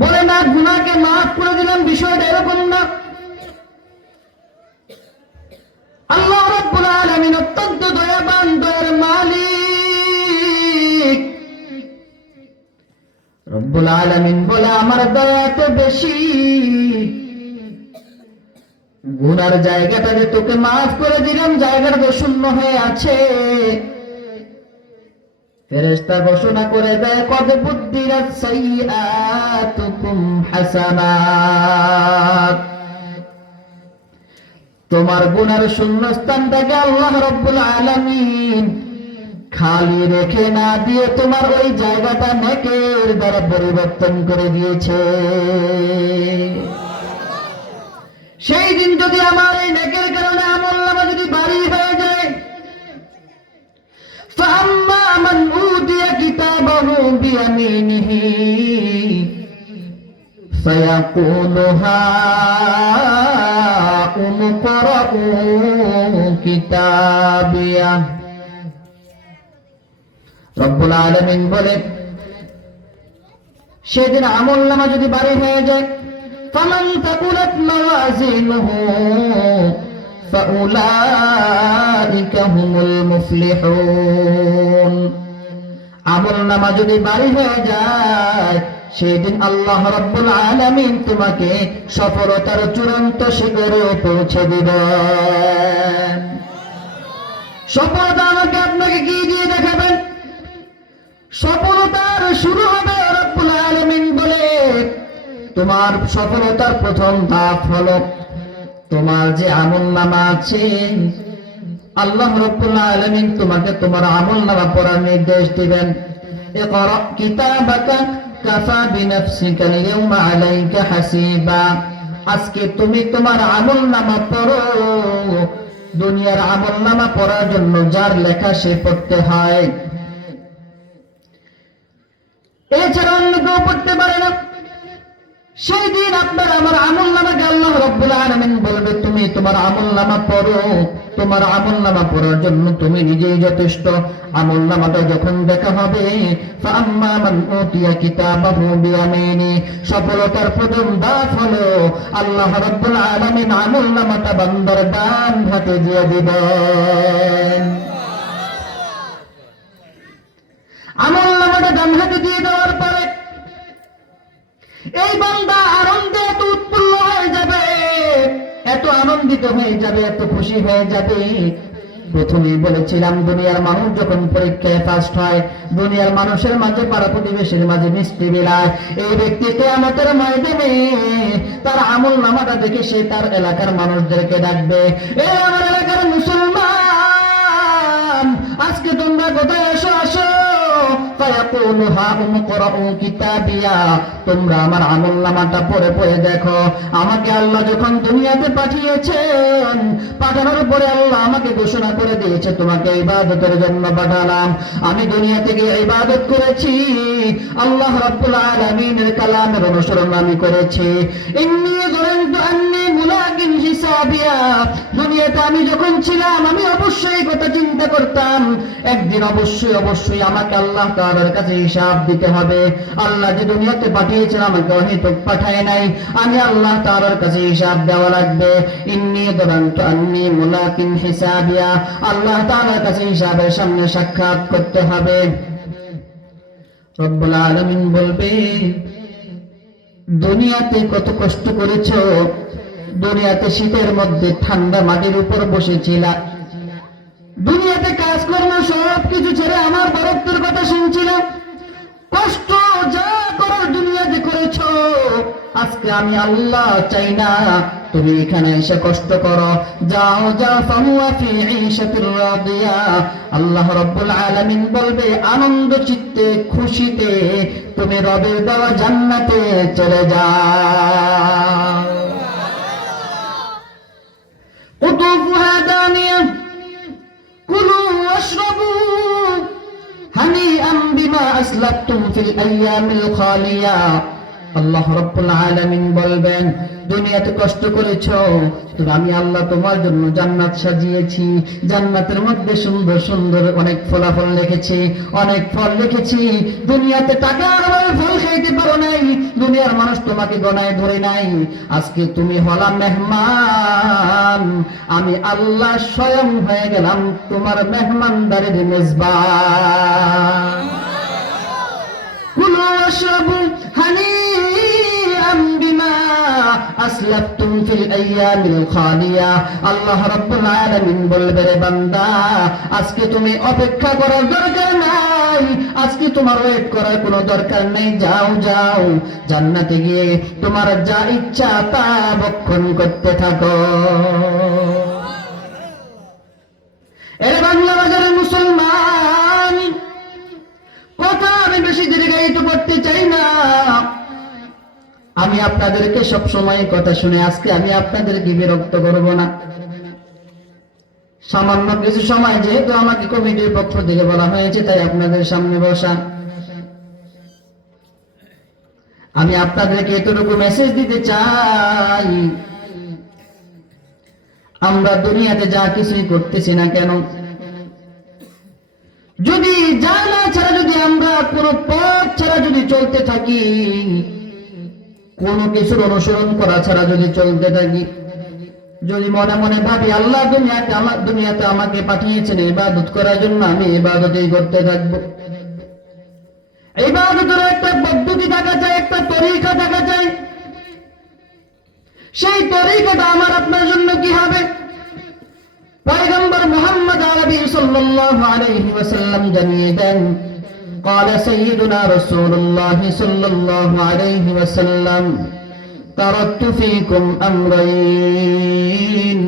বলে না, গুনাহকে মাফ করে দিলাম, বিষয়টা এরকম না। আল্লাহ রাব্বুল আলামিন অত্যন্ত দয়াবান, দয়ার মালিক। রব্বুল আলামিন বলে, আমার দয়া এত বেশি, গুনার জায়গাটা যে তোকে মাফ করে দিলাম, জায়গাটা তো শূন্য হয়ে আছে। ফেরেশতা ঘোষণা করে দেয়, কদ বুদ্দিলাত সাইয়্যাতুকুম হাসানাত। তোমার গুনার শূন্যস্থানটাকে আল্লাহ রাব্বুল আলামিন খালি রেখে না দিয়ে তোমার ওই জায়গাটা নেকের দ্বারা পরিবর্তন করে দিয়েছে। সেই দিন যদি আমার এই নেকের কারণে আমলনামা যদি ভারী হয়ে যায়, فأما من أوتي كتابه بيمينه فيقول هاؤم اقرءوا كتابيه। রব্বুল আলামিন বলে, সেদিন আমলনামা যদি ভারী হয়ে যায়, ফামান তাকুলাত মাওয়াজিনুহু ফাউলাইকা হুমুল মুফলিহুন। আমলনামা যদি ভারী হয়ে যায়, সেদিন আল্লাহ রাব্বুল আলামিন তোমাকে সফলতার চূড়ান্ত শিখরে পৌঁছে দিবেন। সফলতা আমাকে আপনাকে কি দিয়ে দেখাবেন? সফলতার শুরু হবে রব্বুল আলামিন বলে, তোমার সফলতার প্রথম ধাপ হলো তোমার যে আমলনামা আছে, আল্লাহ রাব্বুল আলামিন তোমাকে তোমার আমলনামা পড়ার নির্দেশ দিবেন। ইকরা কিতাবাকা কাফা বিনাফসিকা আল-ইয়াওমা আলাইকা হাসিবা। আজকে তুমি তোমার আমলনামা পড়ো। দুনিয়ার আমলনামা পড়ার জন্য যার লেখা সে পড়তে হয়, এছাড়া অন্য কেউ পড়তে পারে না। সেই দিন আপনার আমার আমলনামাকে আল্লাহ রাব্বুল আলামিন বলবে, তুমি তোমার আমলনামা পড়ো। তোমার আমলনামা পড়ার জন্য তুমি নিজেই যথেষ্ট। আমলনামাটা যখন দেখা হবে, ফাআম্মা মান উতিয়া কিতাবাহু বিয়ামিনি, সফলতার প্রথম ধাপ হলো আল্লাহ রাব্বুল আলামিন আমলনামাটা বান্দার ডান হাতে দিয়ে দিবেন। আমলনামাটা ডান হাতে দিয়ে দেওয়ার পরে এই বান্দা আনন্দে এত উৎফুল্ল হয়ে যাবে, এত আনন্দিত হয়ে যাবে, এত খুশি হয়ে যাবে। প্রথমেই বলেছিলাম, দুনিয়ার মানুষ যখন পরীক্ষায় ফার্স্ট হয়, দুনিয়ার মানুষের মাঝে, পাড়া প্রতিবেশীর মাঝে মিষ্টি বিলায়। এই ব্যক্তি কিয়ামতের ময়দানে তার আমলনামাটা দেখে সে তার এলাকার মানুষদেরকে ডাকবে, এই আমার এলাকার মুসলমান, আজকে তোমরা কোথায় এসো, আসো। ফায়াকুলু হাউম ইকরাউ কিতাবিয়া, তোমরা আমার আমলনামাটা পড়ে পড়ে দেখো। আমাকে আল্লাহ যখন দুনিয়াতে পাঠিয়েছেন, পাঠানোর পরে আল্লাহ আমাকে ঘোষণা করে দিয়েছে, তোমাকে ইবাদতের জন্য পাঠালাম। আমি দুনিয়া থেকে ইবাদত করেছি, আল্লাহ রাব্বুল আলামিনের কালামের অনুসরণ আমি করেছি। ইন্নী যারানতু আন্নী মুলাকিন হিসাবিয়া, দুনিয়াতে আমি যখন ছিলাম আমি অবশ্যই কথা চিন্তা করতাম, একদিন অবশ্যই অবশ্যই আমাকে আল্লাহ তাআলার কাছে হিসাব দিতে হবে। আল্লাহ যে দুনিয়াতে পাঠিয়েছেন আমাকে অহেতুক পাঠায় নাই, আমি আল্লাহ তাআলার কাছে হিসাব দেওয়া লাগবে। ইন্নী যারানতু আন্নী মুলাকিন হিসাবিয়া, আল্লাহ তাআলার কাছে হিসাবের সামনে সাক্ষাৎ করতে হবে। রব্বুল আলামিন বলবে, দুনিয়াতে কত কষ্ট করেছো, দুনিয়াতে শীতের মধ্যে ঠান্ডা মাটির উপর বসেছিলা, দুনিয়াতে কাজকর্ম সবকিছু ছেড়ে আমার বরত্বের কথা শুনছিলাম, কষ্ট যা করার দুনিয়াতে করেছো। আজকে আমি আল্লাহ চাই না তুমি এখানে এসে কষ্ট করো, যাও যাও, ফাহুয়া ফি ঈশাতির রাদিয়া। আল্লাহ রাব্বুল আলামিন বলবে, আনন্দ চিত্তে খুশিতে তুমি রবের দেওয়া জান্নাতে চলে যাও। কুতুফুহা দানিয়া কুলু ওয়াশরাবু হানিআম বিমা আসলাফতুম ফিল আইয়ামিল খালিয়া। আল্লাহ রাব্বুল আলামিন বলবেন, দুনিয়াতে কষ্ট করেছো, তো আমি আল্লাহ তোমার জন্য জান্নাত সাজিয়েছি। জান্নাতের মধ্যে সুন্দর সুন্দর অনেক ফলাফল রেখেছি, অনেক ফল রেখেছি। দুনিয়াতে টাকার ফল খাইতে পারো নাই, দুনিয়ার মানুষ তোমাকে গণায় ধরে নাই। আজকে তুমি হলা মেহমান, আমি আল্লাহ স্বয়ং হয়ে গেলাম তোমার মেহমানদারির মেজবান। কুলু ওয়াশরাবু হানিআম বিমা আসলাফতুম ফিল আইয়ামিল খালিয়া। আল্লাহ রাব্বুল আলামিন বলবে, রে বান্দা, আজকে তুমি অপেক্ষা করার দরকার নাই, আজকে তোমার ওয়েট করার কোনো দরকার নেই। যাও যাও, জান্নাতে গিয়ে তোমার যা ইচ্ছা তা ভক্ষণ করতে থাকো। আমি আপনাদেরকে সব সময় কথা শুনে আজকে আমি আপনাদেরকে বিরক্ত করব না। সামান্য কিছু সময় যেহেতু আমাকে কমিটির পক্ষ থেকে বলা হয়েছে, তাই আপনাদের সামনে বসা। আমি আপনাদেরকে এতটুকু মেসেজ দিতে চাই, আমরা দুনিয়াতে যা কিছুই করতেছি না কেন, যদি জানা ছাড়া যদি আমরা কোন পথ ছাড়া যদি চলতে থাকি, কোন কিছুর অনুসরণ করা ছাড়া যদি চলতে থাকি, যদি মনে মনে ভাবি আল্লাহ দুনিয়াতে আমাকে পাঠিয়েছেন ইবাদত করার জন্য, আমি ইবাদতই করতে থাকবো। ইবাদতের একটা পদ্ধতি থাকা চাই, একটা তরিকা থাকা চাই। সেই তরিকাটা আমার আপনার জন্য কি হবে? পয়গম্বর মুহাম্মদ আরবি সাল্লাল্লাহু আলাইহি ওয়াসাল্লাম জানিয়ে দেন, قال سيدنا رسول الله صلى الله عليه وسلم تركت فيكم أمرين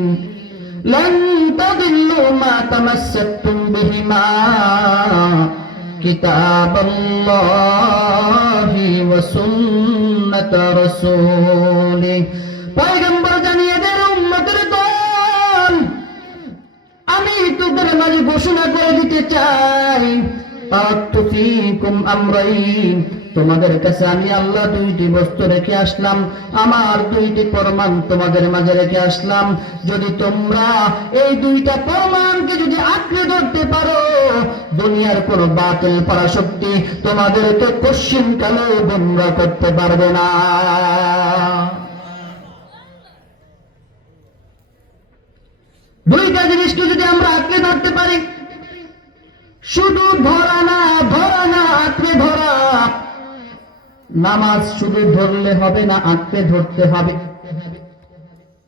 لن تضلوا ما تمسكتم بهما كتاب الله وسنة رسوله। পয়গম্বর জানিয়ে দেন, উম্মতের দল, আমি তোদের মাঝে ঘোষণা করে দিতে চাই, তারাকতু ফীকুম আমরাইন, তোমাদের কাছে আমি আল্লাহ দুইটি বস্তু রেখে আসলাম, আমার দুইটি প্রমাণ তোমাদের মাঝে রেখে আসলাম। যদি তোমরা এই দুইটা প্রমাণকে যদি আঁকড়ে ধরতে পারো, দুনিয়ার কোন বাতিল পরাশক্তি তোমাদেরকে কশ্চিন কালে গোমরাহ করতে পারবে না। দুইটা জিনিসকে যদি আমরা আঁকড়ে ধরতে পারি, শুধু ধরা না আঁকড়ে ধরা, নামাজ শুধু ধরলে হবে না, আঁকড়ে ধরতে হবে।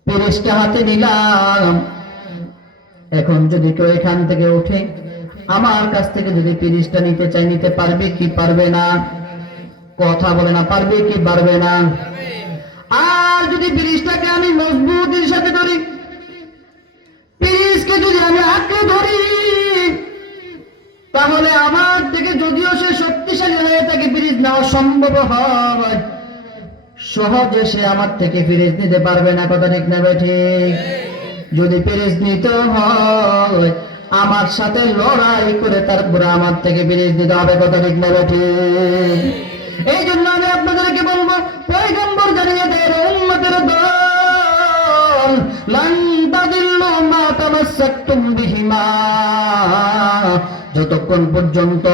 পেরেশটা হাতে নিলাম, এখন যদি কেউ এখান থেকে উঠে আমার কাছ থেকে যদি পেরেশটা নিতে চাই, নিতে পারবে কি পারবে না? কথা বলে না, পারবে কি পারবে না? আর যদি পেরেশটাকে আমি মজবুতের সাথে ধরি, পেরেশকে যদি আমি আঁকড়ে ধরি, তাহলে আমার থেকে যদিও সে শক্তিশালী হয়ে থাকে, ফিরিজ নেওয়া সম্ভব হয়, সহজে সে আমার থেকে ফিরিজ নিতে পারবে না। কথা ঠিক না ঠিক? যদি ফিরিজ নিতে হয়, আমার সাথে লড়াই করে তারপরে আমার থেকে ফিরিজ নিতে হবে। কথা ঠিক না ঠিক? এই জন্য আমি আপনাদেরকে বলবো, পয়গম্বর জানিয়ে দেন, উম্মতের দল, লান তাদিল্লু মা তামাসসাকতুম বিহিমা, যতক্ষণ পর্যন্ত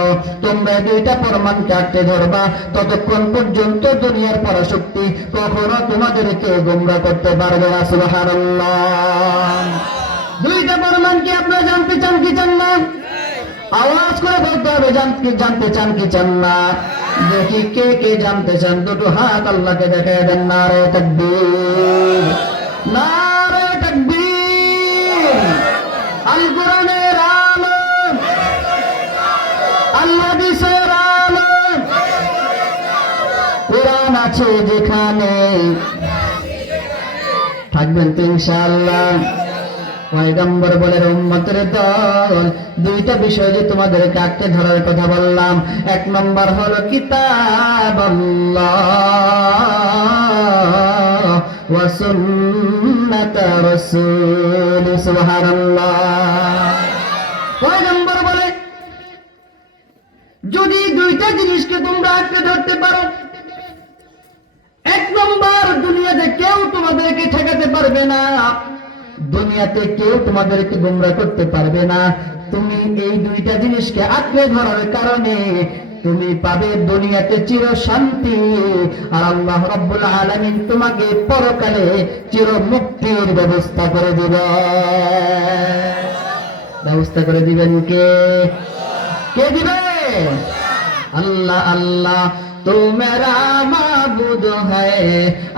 তোমরা দুইটা প্রমাণকে আঁকড়ে ধরবা, ততক্ষণ পর্যন্ত দুনিয়ার পরাশক্তি কখনো তোমাদেরকে গোমরাহ করতে পারবে না। সুবহানাল্লাহ। দুইটা প্রমাণ কি আপনারা জানতে চান কি চান না? আওয়াজ করে বলতে হবে, জানতে চান কি চান না? দেখি কে কে জানতে চান, দুটো হাত আল্লাহকে দেখায় দেন। নারে তাকবীর, নারে তাকবীর। আল কোরআনের আলো, আল্লাহ হাদিসের আলো, কোরআন আছে যেখানে, থাকবেন তো ইনশাআল্লাহ। পয়গম্বর বলে, উম্মতের দল, দুইটা বিষয় যে তোমাদেরকে আঁকড়ে ধরার কথা বললাম, এক নম্বর হলো কিতাবাল্লাহ ওয়া সুন্নাত রাসূল। সুবহানাল্লাহ। পয়গম্বর বলে, যদি দুইটা জিনিসকে তোমরা আঁকড়ে ধরতে পারো, এক নম্বর, দুনিয়াতে কেউ তোমাদেরকে ঠেকাতে পারবে না, দুনিয়াতে কেউ তোমাদেরকে গোমরাহ করতে পারবে না। তুমি এই দুইটা জিনিসকে আঁকড়ে ধরার কারণে তুমি পাবে দুনিয়াতে চির শান্তি, আর আল্লাহ রাব্বুল আলামিন তোমাকে পরকালে চির মুক্তির ব্যবস্থা করে দিবেন। ব্যবস্থা করে দিবেন কে? কে দিবে? अल्लाह अल्लाह तू मेरा माबूद है,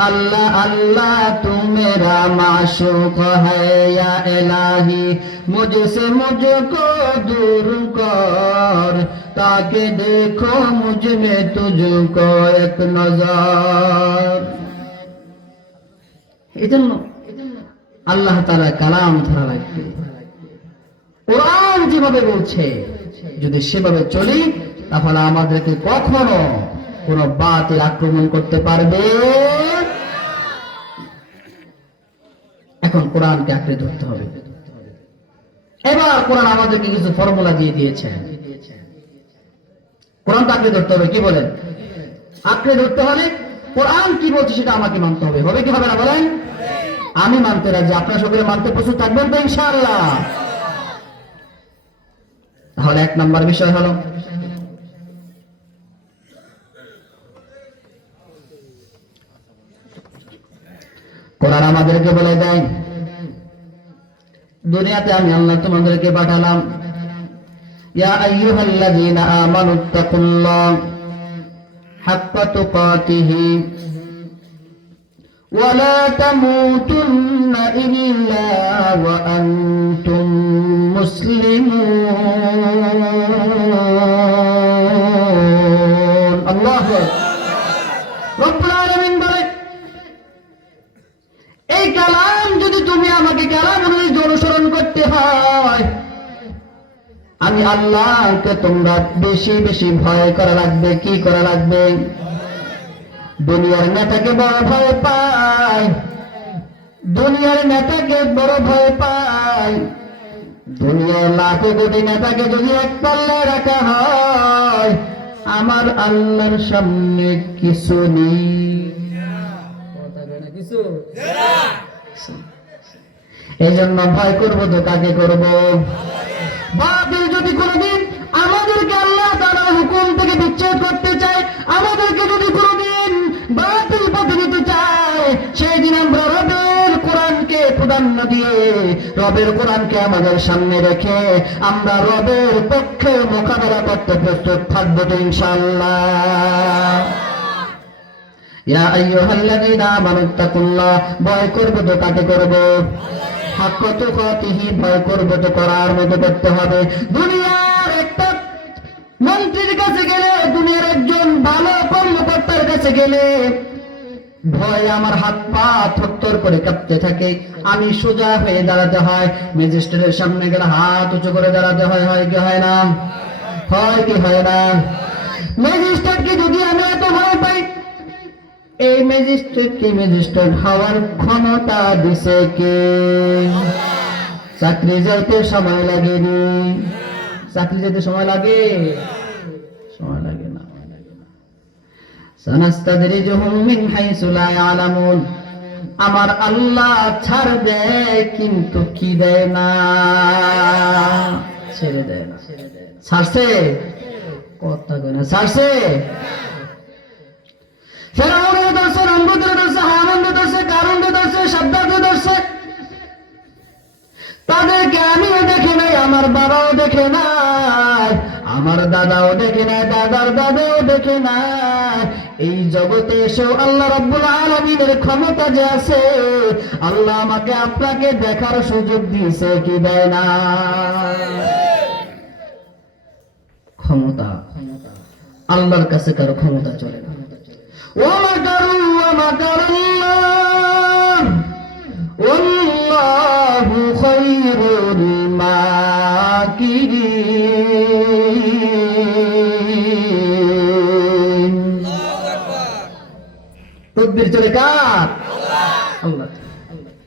अल्लाह अल्लाह तू मेरा माशूक है, या इलाही मुझसे मुझको दूर कर, ताकि देखो मुझ में तुझको एक नजर। এজন্য আল্লাহ তাআলা কালাম ধরা লাগবে। কোরআন যেভাবে বলছে যদি সেভাবে চলি, তাহলে আমাদেরকে কখনো কোনো বাতিল আক্রমণ করতে পারবে এখন কোরআনকে আঁকড়ে ধরতে হবে। এবার কোরআন আমাদেরকে কিছু ফর্মুলা দিয়ে দিয়েছে। কোরআনকে আঁকড়ে ধরতে হবে, কি বলেন? আঁকড়ে ধরতে হলে কোরআন কি বলছে সেটা আমাকে মানতে হবে। হবে কি হবে না বলেন? আমি মানতে রাজি, আপনার সকলে মানতে প্রস্তুত থাকবেন তো ইনশাআল্লাহ? তাহলে এক নম্বর বিষয় হলো কোরআন আমাদেরকে বলে দেয়, দুনিয়াতে আমি আল্লাহ তোমাদেরকে পাঠালাম, ইয়া আইয়ুহাল্লাযীনা আমানুত্তাকুল্লাহ হাক্কা তুকাতিহি ওয়া লা তামুতুন্না ইল্লা ওয়া আনতুম মুসলিমুন। আল্লাহু আকবার। রব্বুল আলামিন বলে, এই কালাম যদি তুমি আমাকে কালাম অনুযায়ী অনুসরণ করতে হয়, আমি আল্লাহকে তোমরা বেশি বেশি ভয় করা লাগবে। কি করা লাগবে? দুনিয়ার নেতাকে বড় ভয় পায়, দুনিয়ার নেতাকে বড় ভয় পায়। দুনিয়ার লাখো কোটি নেতাকে যদি এক পাল্লায় রাখা হয়, আমার আল্লাহর সামনে কিছু নেই। এই জন্য ভয় করবো তো কাকে করব? বাতিল যদি কোনদিন আমাদেরকে আল্লাহ তাআলার হুকুম থেকে বিচ্ছেদ করতে চায়, আমাদেরকে যদি কোনদিন বাতিল পথে নিতে চায়, সেই দিন আমরা রবের কোরআনকে প্রাধান্য দিয়ে, রবের কোরআনকে আমাদের সামনে রেখে আমরা রবের পক্ষে মোকাবেলা করতে প্রস্তুত থাকবো তো ইনশাআল্লাহ। ইয়া আইয়ুহাল্লাযীনা আমানুত্তাকুল্লাহ, ভয় করব তো কাকে করব? হাক্কা তুকাতিহি, ভয় করব তো করার মতো করতে হবে। দুনিয়ার একটা মন্ত্রীর কাছে গেলে, দুনিয়ার একজন ভালো কর্মকর্তার কাছে গেলে ভয় আমার হাত পা থরথর করে কাঁপতে থাকে। আমি সোজা হয়ে দাঁড়াতে হয়, ম্যাজিস্ট্রেটের সামনে গেলে হাত উঁচু করে দাঁড়াতে হয়। হয় কি হয় না? হয় কি হয় না? ম্যাজিস্ট্রেটকে যদি আমি এত ভয় পাই, এই ম্যাজিস্ট্রেটকে ম্যাজিস্ট্রেট হওয়ার ক্ষমতা দিছে কে? চাকরি যাইতে সময় লাগেনি? চাকরি যাইতে সময় লাগে? সময় লাগে না। সানাস্তাদরিজুহুম মিন হাইসু লা ইয়ালামুন, আমার আল্লাহ ছাড় দেয় কিন্তু কি দেয় না? ছেড়ে দেয় না। ছাড়ছে? কথা কয় না, ছাড়ছে? ফেরাউনের ধরছে, নমরুদের ধরছে, হামানের ধরছে, কারুনের ধরছে, সাদ্দাদের ধরছে। তাদেরকে আমিও দেখে নাই, আমার বাবাও দেখে নাই, আমার দাদাও দেখে নাই, দাদার দাদাও দেখে নাই। এই জগতে এসেও আল্লাহ রাব্বুল আলামিনের ক্ষমতা যে আছে, আল্লাহ আমাকে আপনাকে দেখার সুযোগ দিয়েছে কি দেয় না? ক্ষমতা আল্লাহর কাছে কারো ক্ষমতা চলে না। ومكروا ومكر الله والله خير الماكرين। তদবির চলে কার? আল্লাহ।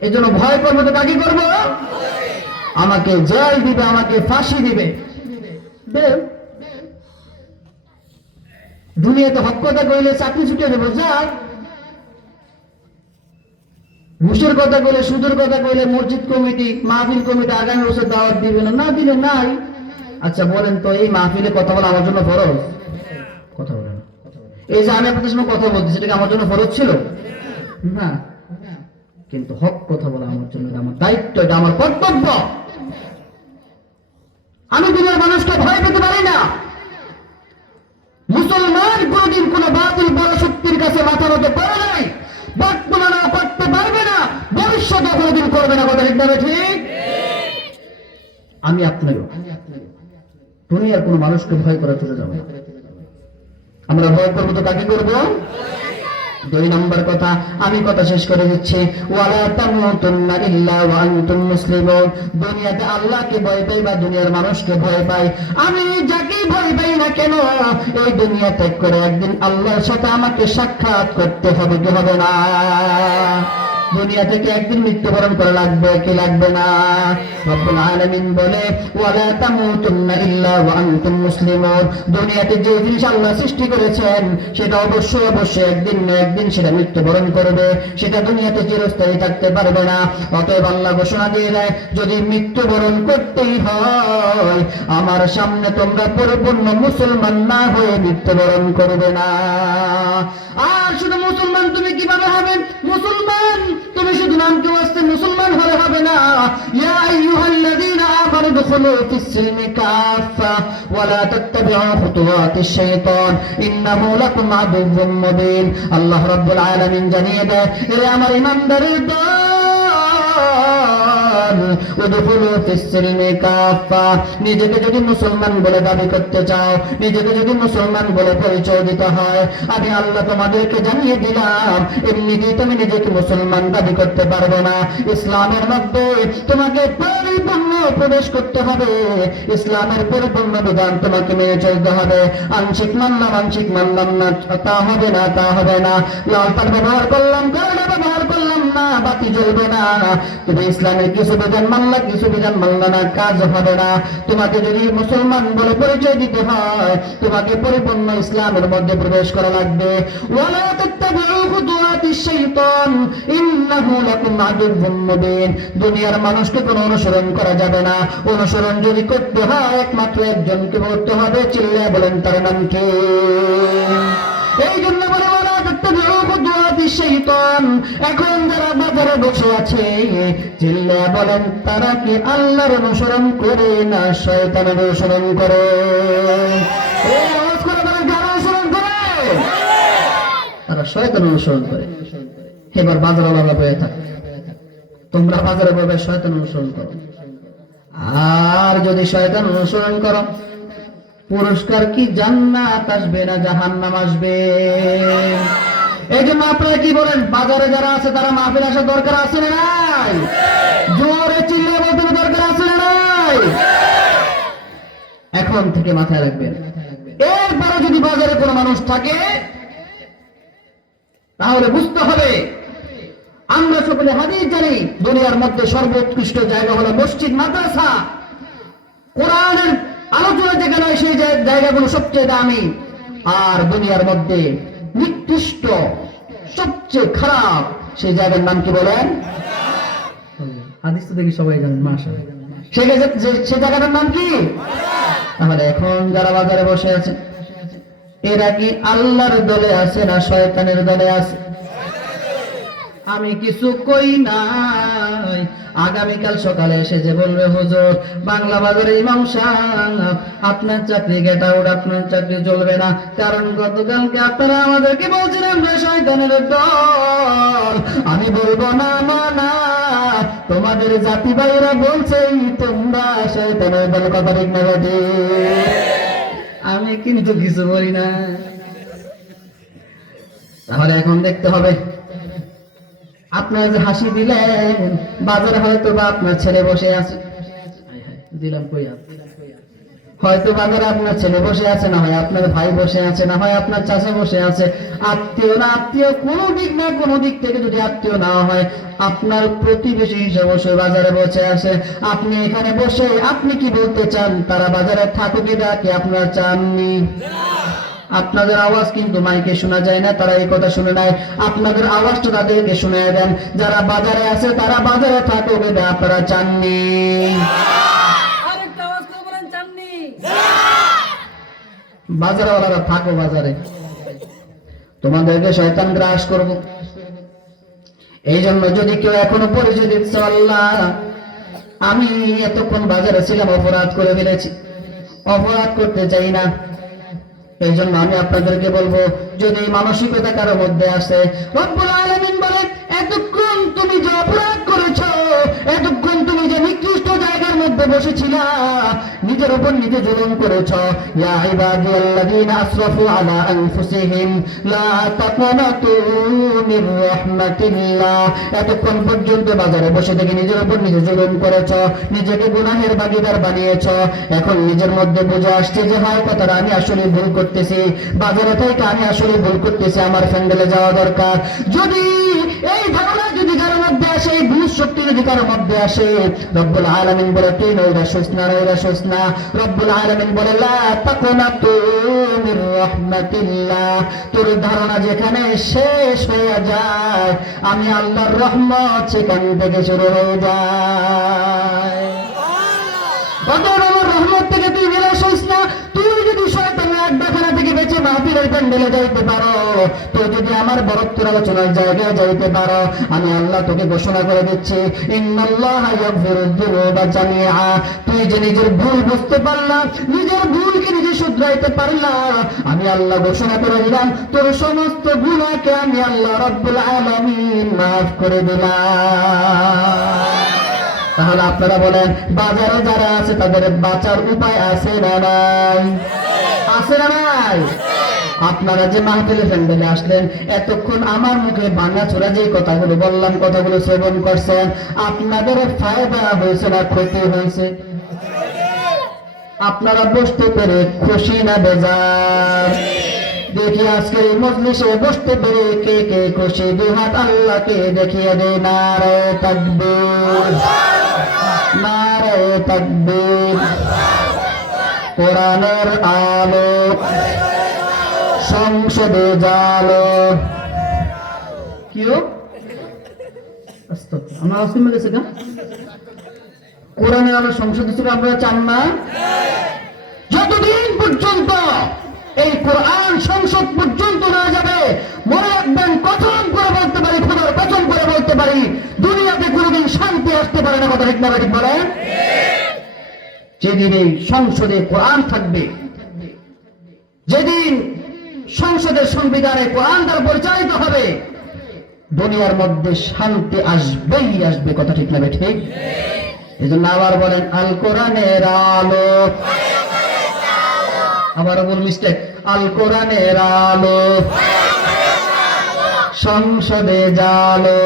এই জন্য ভয় করবো তো কাকে করবো? আমাকে জেল দিবে, আমাকে ফাঁসি দিবে। দুনিয়াতে হক কথা কইলে চাকরি ছুটে দেবো, যাক। ঘুষের কথা কইলে, সুদের কথা কইলে মসজিদ কমিটি, মাহফিল কমিটি আগামী বছর দাওয়াত দিবে না, না দিলে নাই। আচ্ছা বলেন তো, এই মাহফিলে কথা বলা আমার জন্য ফরজ? কথা বলে না। এই যে আমি আপনাদের সঙ্গে কথা বলছি, সেটা কি আমার জন্য ফরজ ছিল? না। কিন্তু হক কথা বলা আমার জন্য, এটা আমার দায়িত্ব, এটা আমার কর্তব্য। আমি দুনিয়ার মানুষকে ভয় পেতে পারি না। মুসলমান কোনদিন কোন বাতিল বড় শক্তির কাছে মাথা নত করে নাই, বর্তমানেও করতে পারবে না, ভবিষ্যতে কোনদিন করবে না। কথা ঠিক না ঠিক? আমি আপনারও দুনিয়ার কোন মানুষকে ভয় করা চলে যাবে। আমরা ভয় করবো তো কাকে করবো? দুই নম্বর কথা, আমি কথা শেষ করে দিচ্ছি, ওয়ালা তামুতুন্না ইল্লা ওয়া আনতুম মুসলিমুন। দুনিয়াতে আল্লাহকে ভয় পাই বা দুনিয়ার মানুষকে ভয় পাই, আমি যাকে ভয় পাই না কেন, এই দুনিয়া ত্যাগ করে একদিন আল্লাহর সাথে আমাকে সাক্ষাৎ করতে হবে কি হবে না? দুনিয়া থেকে একদিন মৃত্যুবরণ করা লাগবে কি লাগবে না? রব্বুল আলামিন বলে ওয়ালা তামুতুন্না ইল্লা ওয়া আনতুম মুসলিমুন। দুনিয়াতে যে জিনিস আল্লাহ সৃষ্টি করেছেন সেটা অবশ্যই অবশ্যই একদিন না একদিন সেটা মৃত্যুবরণ করবে, সেটা দুনিয়াতে চিরস্থায়ী থাকতে পারবে না। অতএব আল্লাহ ঘোষণা দিয়ে দেয়, যদি মৃত্যুবরণ করতেই হয় আমার সামনে তোমরা পরিপূর্ণ মুসলমান না হয়ে মৃত্যুবরণ করবে না। আর শুধু মুসলমান তুমি কিভাবে হবে? মুসলমান তুমি শুধু নামকে ওয়াস্তে মুসলমান হলে হবে না। ইয়া আইয়ুহাল্লাযীনা আমানু দুখুলু ফিস-সিলমি কাফা ওয়া লা তাত্তাবিউ খুতুওয়াতিশ শাইতান ইন্নাহু লাকুম আদুউম মুবিন। আল্লাহ রাব্বুল আলামিন জানিয়ে দেয়, এ আমার ঈমানদারের দল, উদখুলু ফিস-সিলমি কাফা, নিজেকে যদি মুসলমান বলে দাবি করতে চাও, নিজেকে যদি মুসলমান বলে পরিচয় দিতে হয়, আমি আল্লাহ তোমাদেরকে জানিয়ে দিলাম এমনিতেই তুমি নিজেকে মুসলমান দাবি করতে পারবে না। ইসলামের মধ্যে তোমাকে পরিপূর্ণ প্রবেশ করতে হবে, ইসলামের পরিপূর্ণ বিধান তোমাকে মেনে চলতে হবে। আংশিক মানলাম না, তা হবে না, তা হবে না। লাল তার ব্যবহার করলাম, গয়না ব্যবহার করলাম না, বাতি জ্বলবে না। তুমি ইসলামের কিছু বিধান মানলা, কিছু বিধান মানলা না, কাজ হবে না। তোমাকে যদি মুসলমান বলে পরিচয় দিতে হয় তোমাকে পরিপূর্ণ ইসলামের মধ্যে প্রবেশ করা লাগবে। ওয়ালা তাত্তাবিউ খুতুওয়াতিশ শাইতান ইন্নাহু লাকুম আদুউম মুবিন। দুনিয়ার মানুষকে কোনো অনুসরণ করা যাবে না। অনুসরণ যদি করতে হয় একমাত্র একজনকে করতে হবে, চিল্লায়া বলেন তার নাম কি? এই জন্য বলে ওয়ালা তাত্তাবিউ খুতুওয়াতিশ শাইতান। এখন যারা বাজারে বসে আছে চিল্লায়া বলেন তারা কি আল্লাহর অনুসরণ করে না শয়তানের অনুসরণ করে? এই আওয়াজ করে বলেন কারা অনুসরণ করে? তারা শয়তান অনুসরণ করে। এবার বাজারে লাগা বয়ে থাকে, তোমরা বাজারে বসে শয়তান অনুসরণ করো। আর যদি শয়তান অনুসরণ করো পুরস্কার কি জান্নাত আসবে না জাহান্নাম আসবে? এই জন্য আপনারা কি বলেন, বাজারে যারা আছে তারা মাহফিল আসার দরকার আছে না নাই? জোরে চিল্লিয়ে বলতে দরকার আছে না নাই? এখন থেকে মাথায় রাখবেন। এরপরে যদি বাজারে কোনো মানুষ থাকে তাহলে বুঝতে হবে, আমরা সকলে হাদিস জানি দুনিয়ার মধ্যে সর্বোৎকৃষ্ট জায়গা হলো মসজিদ, মাদ্রাসা। কোরআনের আলোচনা যেখানে হয় সেই জায়গাগুলো সবচেয়ে দামি। আর দুনিয়ার মধ্যে নিকৃষ্ট সবচেয়ে খারাপ সেই জায়গার নাম কি বলেন? হাদিস তো দেখি সবাই জানেন, মাশাআল্লাহ। সেই জায়গাটার নাম কি? তাহলে এখন যারা বাজারে বসে আছে এরা কি আল্লাহর দলে আছে না শয়তানের দলে আছে? আমি কিছু কই নাই, আগামীকাল সকালে এসে যে বলবে হুজুর বাংলা বাজারে ইমাম সাহেব আপনার চাকরি গেট আউট, আপনার চাকরি চলবে না, কারণ গতকালকে আপনারা আমাদেরকে বলছিলেন যে শয়তানের দল। আমি বলবো না না না, তোমাদের জাতি ভাইরা বলছে তোমরা শয়তানের দল। কথা ঠিক না বাদে? আমি কিন্তু কিছু বলি না। তাহলে এখন দেখতে হবে, আপনার যে হাসি দিলেন বাজারে হয়তো বা আপনার ছেলে বসে আছে, দিলাম কই হয়তো বাজারে আপনার ছেলে বসে আছে, না হয় আপনার ভাই বসে আছে, না হয় আপনার চাচা বসে আছে। আত্মীয় না আত্মীয়, কোনো দিক না কোনো দিক থেকে যদি আত্মীয় না হয় আপনার প্রতিবেশী হিসেবে বসে বাজারে বসে আছে। আপনি এখানে বসে আপনি কি বলতে চান? তারা বাজারে থাকুক এটা কি আপনারা চাননি? আপনাদের আওয়াজ কিন্তু মাইকে শোনা যায় না, তারা এই কথা শুনে নাই। আপনাদের আওয়াজটা তাদেরকে শুনে দেন, যারা বাজারে আছে তারা বাজারে থাকুক এটা আপনারা চাননি? বাজারওয়ালারা থাকো বাজারে, তোমাদেরকে শয়তান গ্রাস করবো। এই জন্য যদি কেউ এখনো পরিচয় দিচ্ছে আল্লাহ আমি এতক্ষণ বাজারে ছিলাম, অপরাধ করে ফেলেছি, অপরাধ করতে চাই না, এই জন্য আমি আপনাদেরকে বলবো যদি মানসিকতা কারো মধ্যে আসে, রব্বুল আলামিন বলেন এতক্ষণ তুমি যে অপরাধ করেছো, এতক্ষণ তুমি যে নিকৃষ্ট জায়গার মধ্যে বসেছিলা, নিজের উপর নিজে জুলুম করেছো, ইয়া ইবাদিয়াল্লাযীনা আসরাফু আলা আনফুসিহিম লা তাকনাতু মির রাহমাতিল্লাহ। এতক্ষণ পর্যন্ত বাজারে বসে থেকে নিজের উপর নিজে জুলুম করেছো, নিজেকে গুনাহের ভাগীদার বানিয়েছো। এখন নিজের মধ্যে বুঝে আসছে যে হয় কথাটা আমি আসলে ভুল করতেছি, বাজারে থেকে আমি আসলে ভুল করতেছি, আমার ফ্যান্ডেলে যাওয়া দরকার। যদি এই ধারণা যদি ধারণা আসে, এই বুঝ শক্তি যদি কারোর মধ্যে আসে, রব্বুল আলামিন বলে তুই নইরা শোস না। রব্বুল আলামিন বলে লা তাকুনাতু মির রাহমাতিল্লাহ, তোর ধারণা যেখানে শেষ হয়ে যায়, আমি আল্লাহর রহমত সেখান থেকে শুরু হয়ে যায়। অতএব আমার রহমত থেকে তুই নিরাশ হইস না। তুই যদি শয়তানের আড্ডাখানা থেকে বেঁচে মাহফিলের প্যান্ডেলে যাইতে পারো, তুই যদি আমার বরত্বের আলোচনার জায়গায় যাইতে পারো, আমি আল্লাহ তোকে ঘোষণা করে দিচ্ছি, ইন্নাল্লাহা ইয়াগফিরুয যুনুবা জামিআ। তুই যে নিজের ভুল বুঝতে পারলা, নিজের ভুলকে নিজে শুধরাইতে পারলা, আমি আল্লাহ ঘোষণা করে দিলাম, তোর সমস্ত গুনাহকে আমি আল্লাহ রাব্বুল আলামিন মাফ করে দিলাম। তাহলে আপনারা বলেন, বাজারে যারা আছে তাদের বাঁচার উপায় আছে না নাই? আছে না নাই? আপনারা যে মাহফিলে প্যান্ডেলে আসলেন, এতক্ষণ আমার মুখে বাংলা ছোড়া যে কথাগুলো বললাম, কথাগুলো শ্রবণ করছেন, আপনাদের ফায়দা হয়েছে না ক্ষতি হয়েছে? আপনারা বসতে পেরে খুশি না বেজার? দেখি আজকের এই মজলিসে বসতে পেরে কে কে খুশি? দুই হাত আল্লাহকে দেখিয়ে দে। নারে তাকবীর, নারে তাকবীর। কোরআনের আলো সংসদে জালো। কিও আমার আসতে মিলেছে না? কোরআনের আলো সংসদে ছিল, আপনারা চান না? যতদিন পর্যন্ত এই কোরআন সংসদ পর্যন্ত না যাবে, মনে রাখবেন, কসম করে বলতে পারি, খোদার কসম করে বলতে পারি, দুনিয়াতে কোনোদিন শান্তি আসতে পারে না। কথা ঠিক না ঠিক বলেন? যেদিন এই সংসদে কোরআন থাকবে, যেদিন সংসদের সংবিধানে কোরআন দ্বারা পরিচালিত হবে, দুনিয়ার মধ্যে শান্তি আসবেই আসবে। কথা ঠিক না ঠিক? এই জন্য আবার বলেন, আল কোরআনের আলো। আবার বল মিস্টেক, আল কোরআনের আলো সংসদে জালো,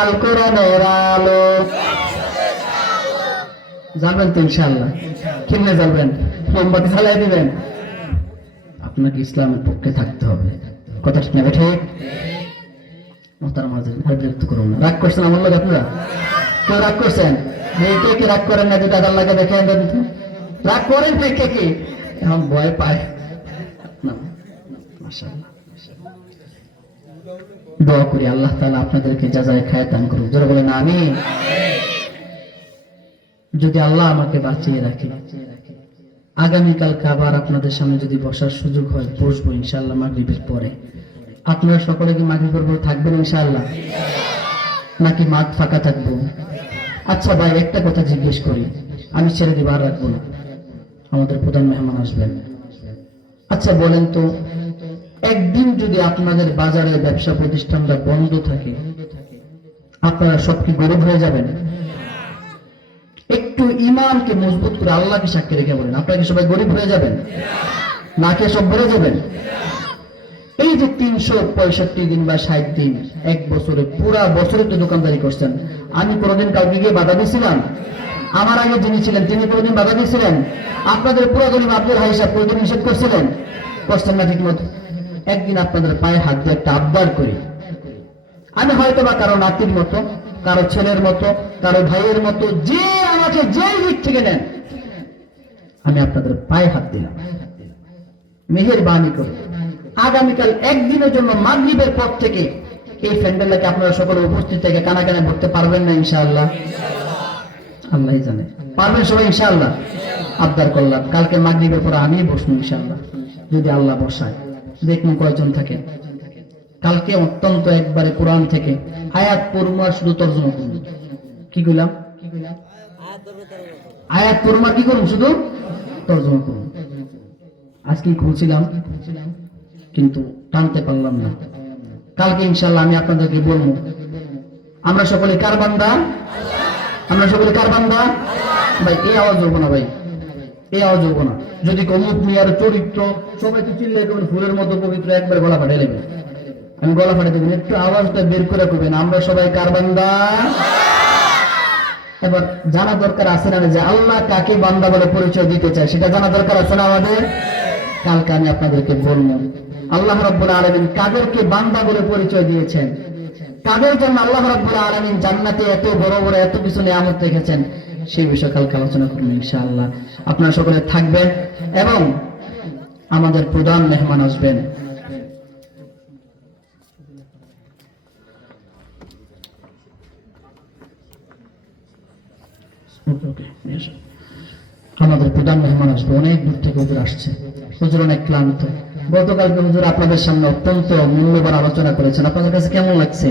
আল কোরআনের আলো। জানবেন তো ইনশাআল্লাহ? কেমনে জানবেন? মোমবাতি জ্বালাই দিবেন? আপনাকে ইসলামের পক্ষে থাকতে হবে। কথা ঠিক না ঠিক? মোহতারাম হাজিরিন, আর বিরক্ত করুন না। রাগ করছেন আমার লোক? আপনারা কেউ রাগ করছেন? কে কে রাগ করেন না? যদি আল্লাহকে দেখেন, রাগ করেন না কে কে? এখন ভয় পায়। মাশাআল্লাহ, দোয়া করি আল্লাহ তাআলা আপনাদেরকে জাযায়ে খায়ের দান করুন। যারা বলেন আমিন। যদি আল্লাহ আমাকে বাঁচিয়ে রাখে, আগামীকালকে আবার আপনাদের সামনে যদি বসার সুযোগ হয়, বসবো ইনশাআল্লাহ মাগরিবের পরে। আপনারা সকলে কি মাগরিবের পরে থাকবেন ইনশাআল্লাহ, নাকি মাঠ ফাঁকা থাকবো? আচ্ছা ভাই, একটা কথা জিজ্ঞেস করি, আমি ছেড়ে দিব, আর রাখবো না, আমাদের প্রধান মেহমান আসবেন। আচ্ছা বলেন তো, একদিন যদি আপনাদের বাজারে ব্যবসা প্রতিষ্ঠানটা বন্ধ থাকে, আপনারা সব কি গরিব হয়ে যাবেন? একটু ইমানকে মজবুত করে আল্লাহকে সাক্ষী রেখে বলেন, আপনারা কি সবাই গরিব হয়ে যাবেন? না খেয়ে সব ভরে যাবেন? এই যে 365 দিন বা 60 দিন, এক বছরে, পুরা বছরে তো দোকানদারি করছেন। আমি কোনোদিন কাউকে গিয়ে বাধা দিয়েছিলাম? আমার আগে যিনি ছিলেন তিনি কোনোদিন বাধা দিয়েছিলেন? আপনাদের পুরা গরিব আব্দুল হাই সাহেব কোনোদিন নিষেধ করছিলেন? করছেন না ঠিক মতো? একদিন আপনাদের পায়ে হাত দিয়ে একটা আবদার করি, আমি হয়তো বা কারো নাতির মতো, কারো ছেলের মতো, কারো ভাইয়ের মতো, যে আমাকে যে দিক থেকে নেন, আমি আপনাদের পায়ে হাত দিলাম, মেহেরবানি করে আগামীকাল একদিনের জন্য মাগরিবের পর থেকে এই প্যান্ডেলটাকে আপনারা সকলে উপস্থিত থেকে কানাকানা ভরতে পারবেন না ইনশাআল্লাহ? আল্লাহই জানে। পারবেন সবাই ইনশাআল্লাহ? আবদার করলাম, কালকে মাগরিবের পর আমি বসবো ইনশাআল্লাহ, যদি আল্লাহ বসায়। দেখুন কয়জন থাকে। কালকে অত্যন্ত একবারে কোরআন থেকে আয়াত পড়বো আর শুধু তর্জমা করব। কি কইলাম? আয়াত পড়বো আর কি করব? শুধু তর্জমা করব। আজকে খুলছিলাম কিন্তু টানতে পারলাম না। কালকে ইনশাআল্লাহ আমি আপনাদেরকে বলবো, আমরা সকলে কার বান্দা? আমরা সকলে কার বান্দা? ভাই এই আওয়াজ হবো না, ভাই এই আওয়াজ হবো না। যদি কমুক মিয়ার চরিত্র সবাই তো চিল্লাই করবেন, ফুলের মতো পবিত্র, একবার গলা ফাটাই নেবেন। আমি গলা ফাটাই দেবেন, একটু আওয়াজটা বের করে করবেন, আমরা সবাই কার বান্দা? এবার জানা দরকার আছে না যে আল্লাহ কাকে বান্দা বলে পরিচয় দিতে চায়, সেটা জানা দরকার আছে না আমাদের? কালকে আমি আপনাদেরকে বলবো আল্লাহ রাব্বুল আলামিন কাদেরকে বান্দা বলে পরিচয় দিয়েছেন, তাদের জন্য আল্লাহ রাব্বুল আলামিন জান্নাতে এত বড় বড় এত কিছু নিয়ামত রেখেছেন, সেই বিষয়ে কালকে আলোচনা করব ইনশাআল্লাহ। আপনারা সকলে থাকবেন এবং আমাদের প্রধান মেহমান আসবেন। আমাদের প্রধান মেহমান আসবে, অনেক দূর থেকে হুজুর আসছে। হুজুর অনেক ক্লান্ত। গতকালকে হুজুর আপনাদের সামনে অত্যন্ত মূল্যবান আলোচনা করেছেন, আপনাদের কাছে কেমন লাগছে?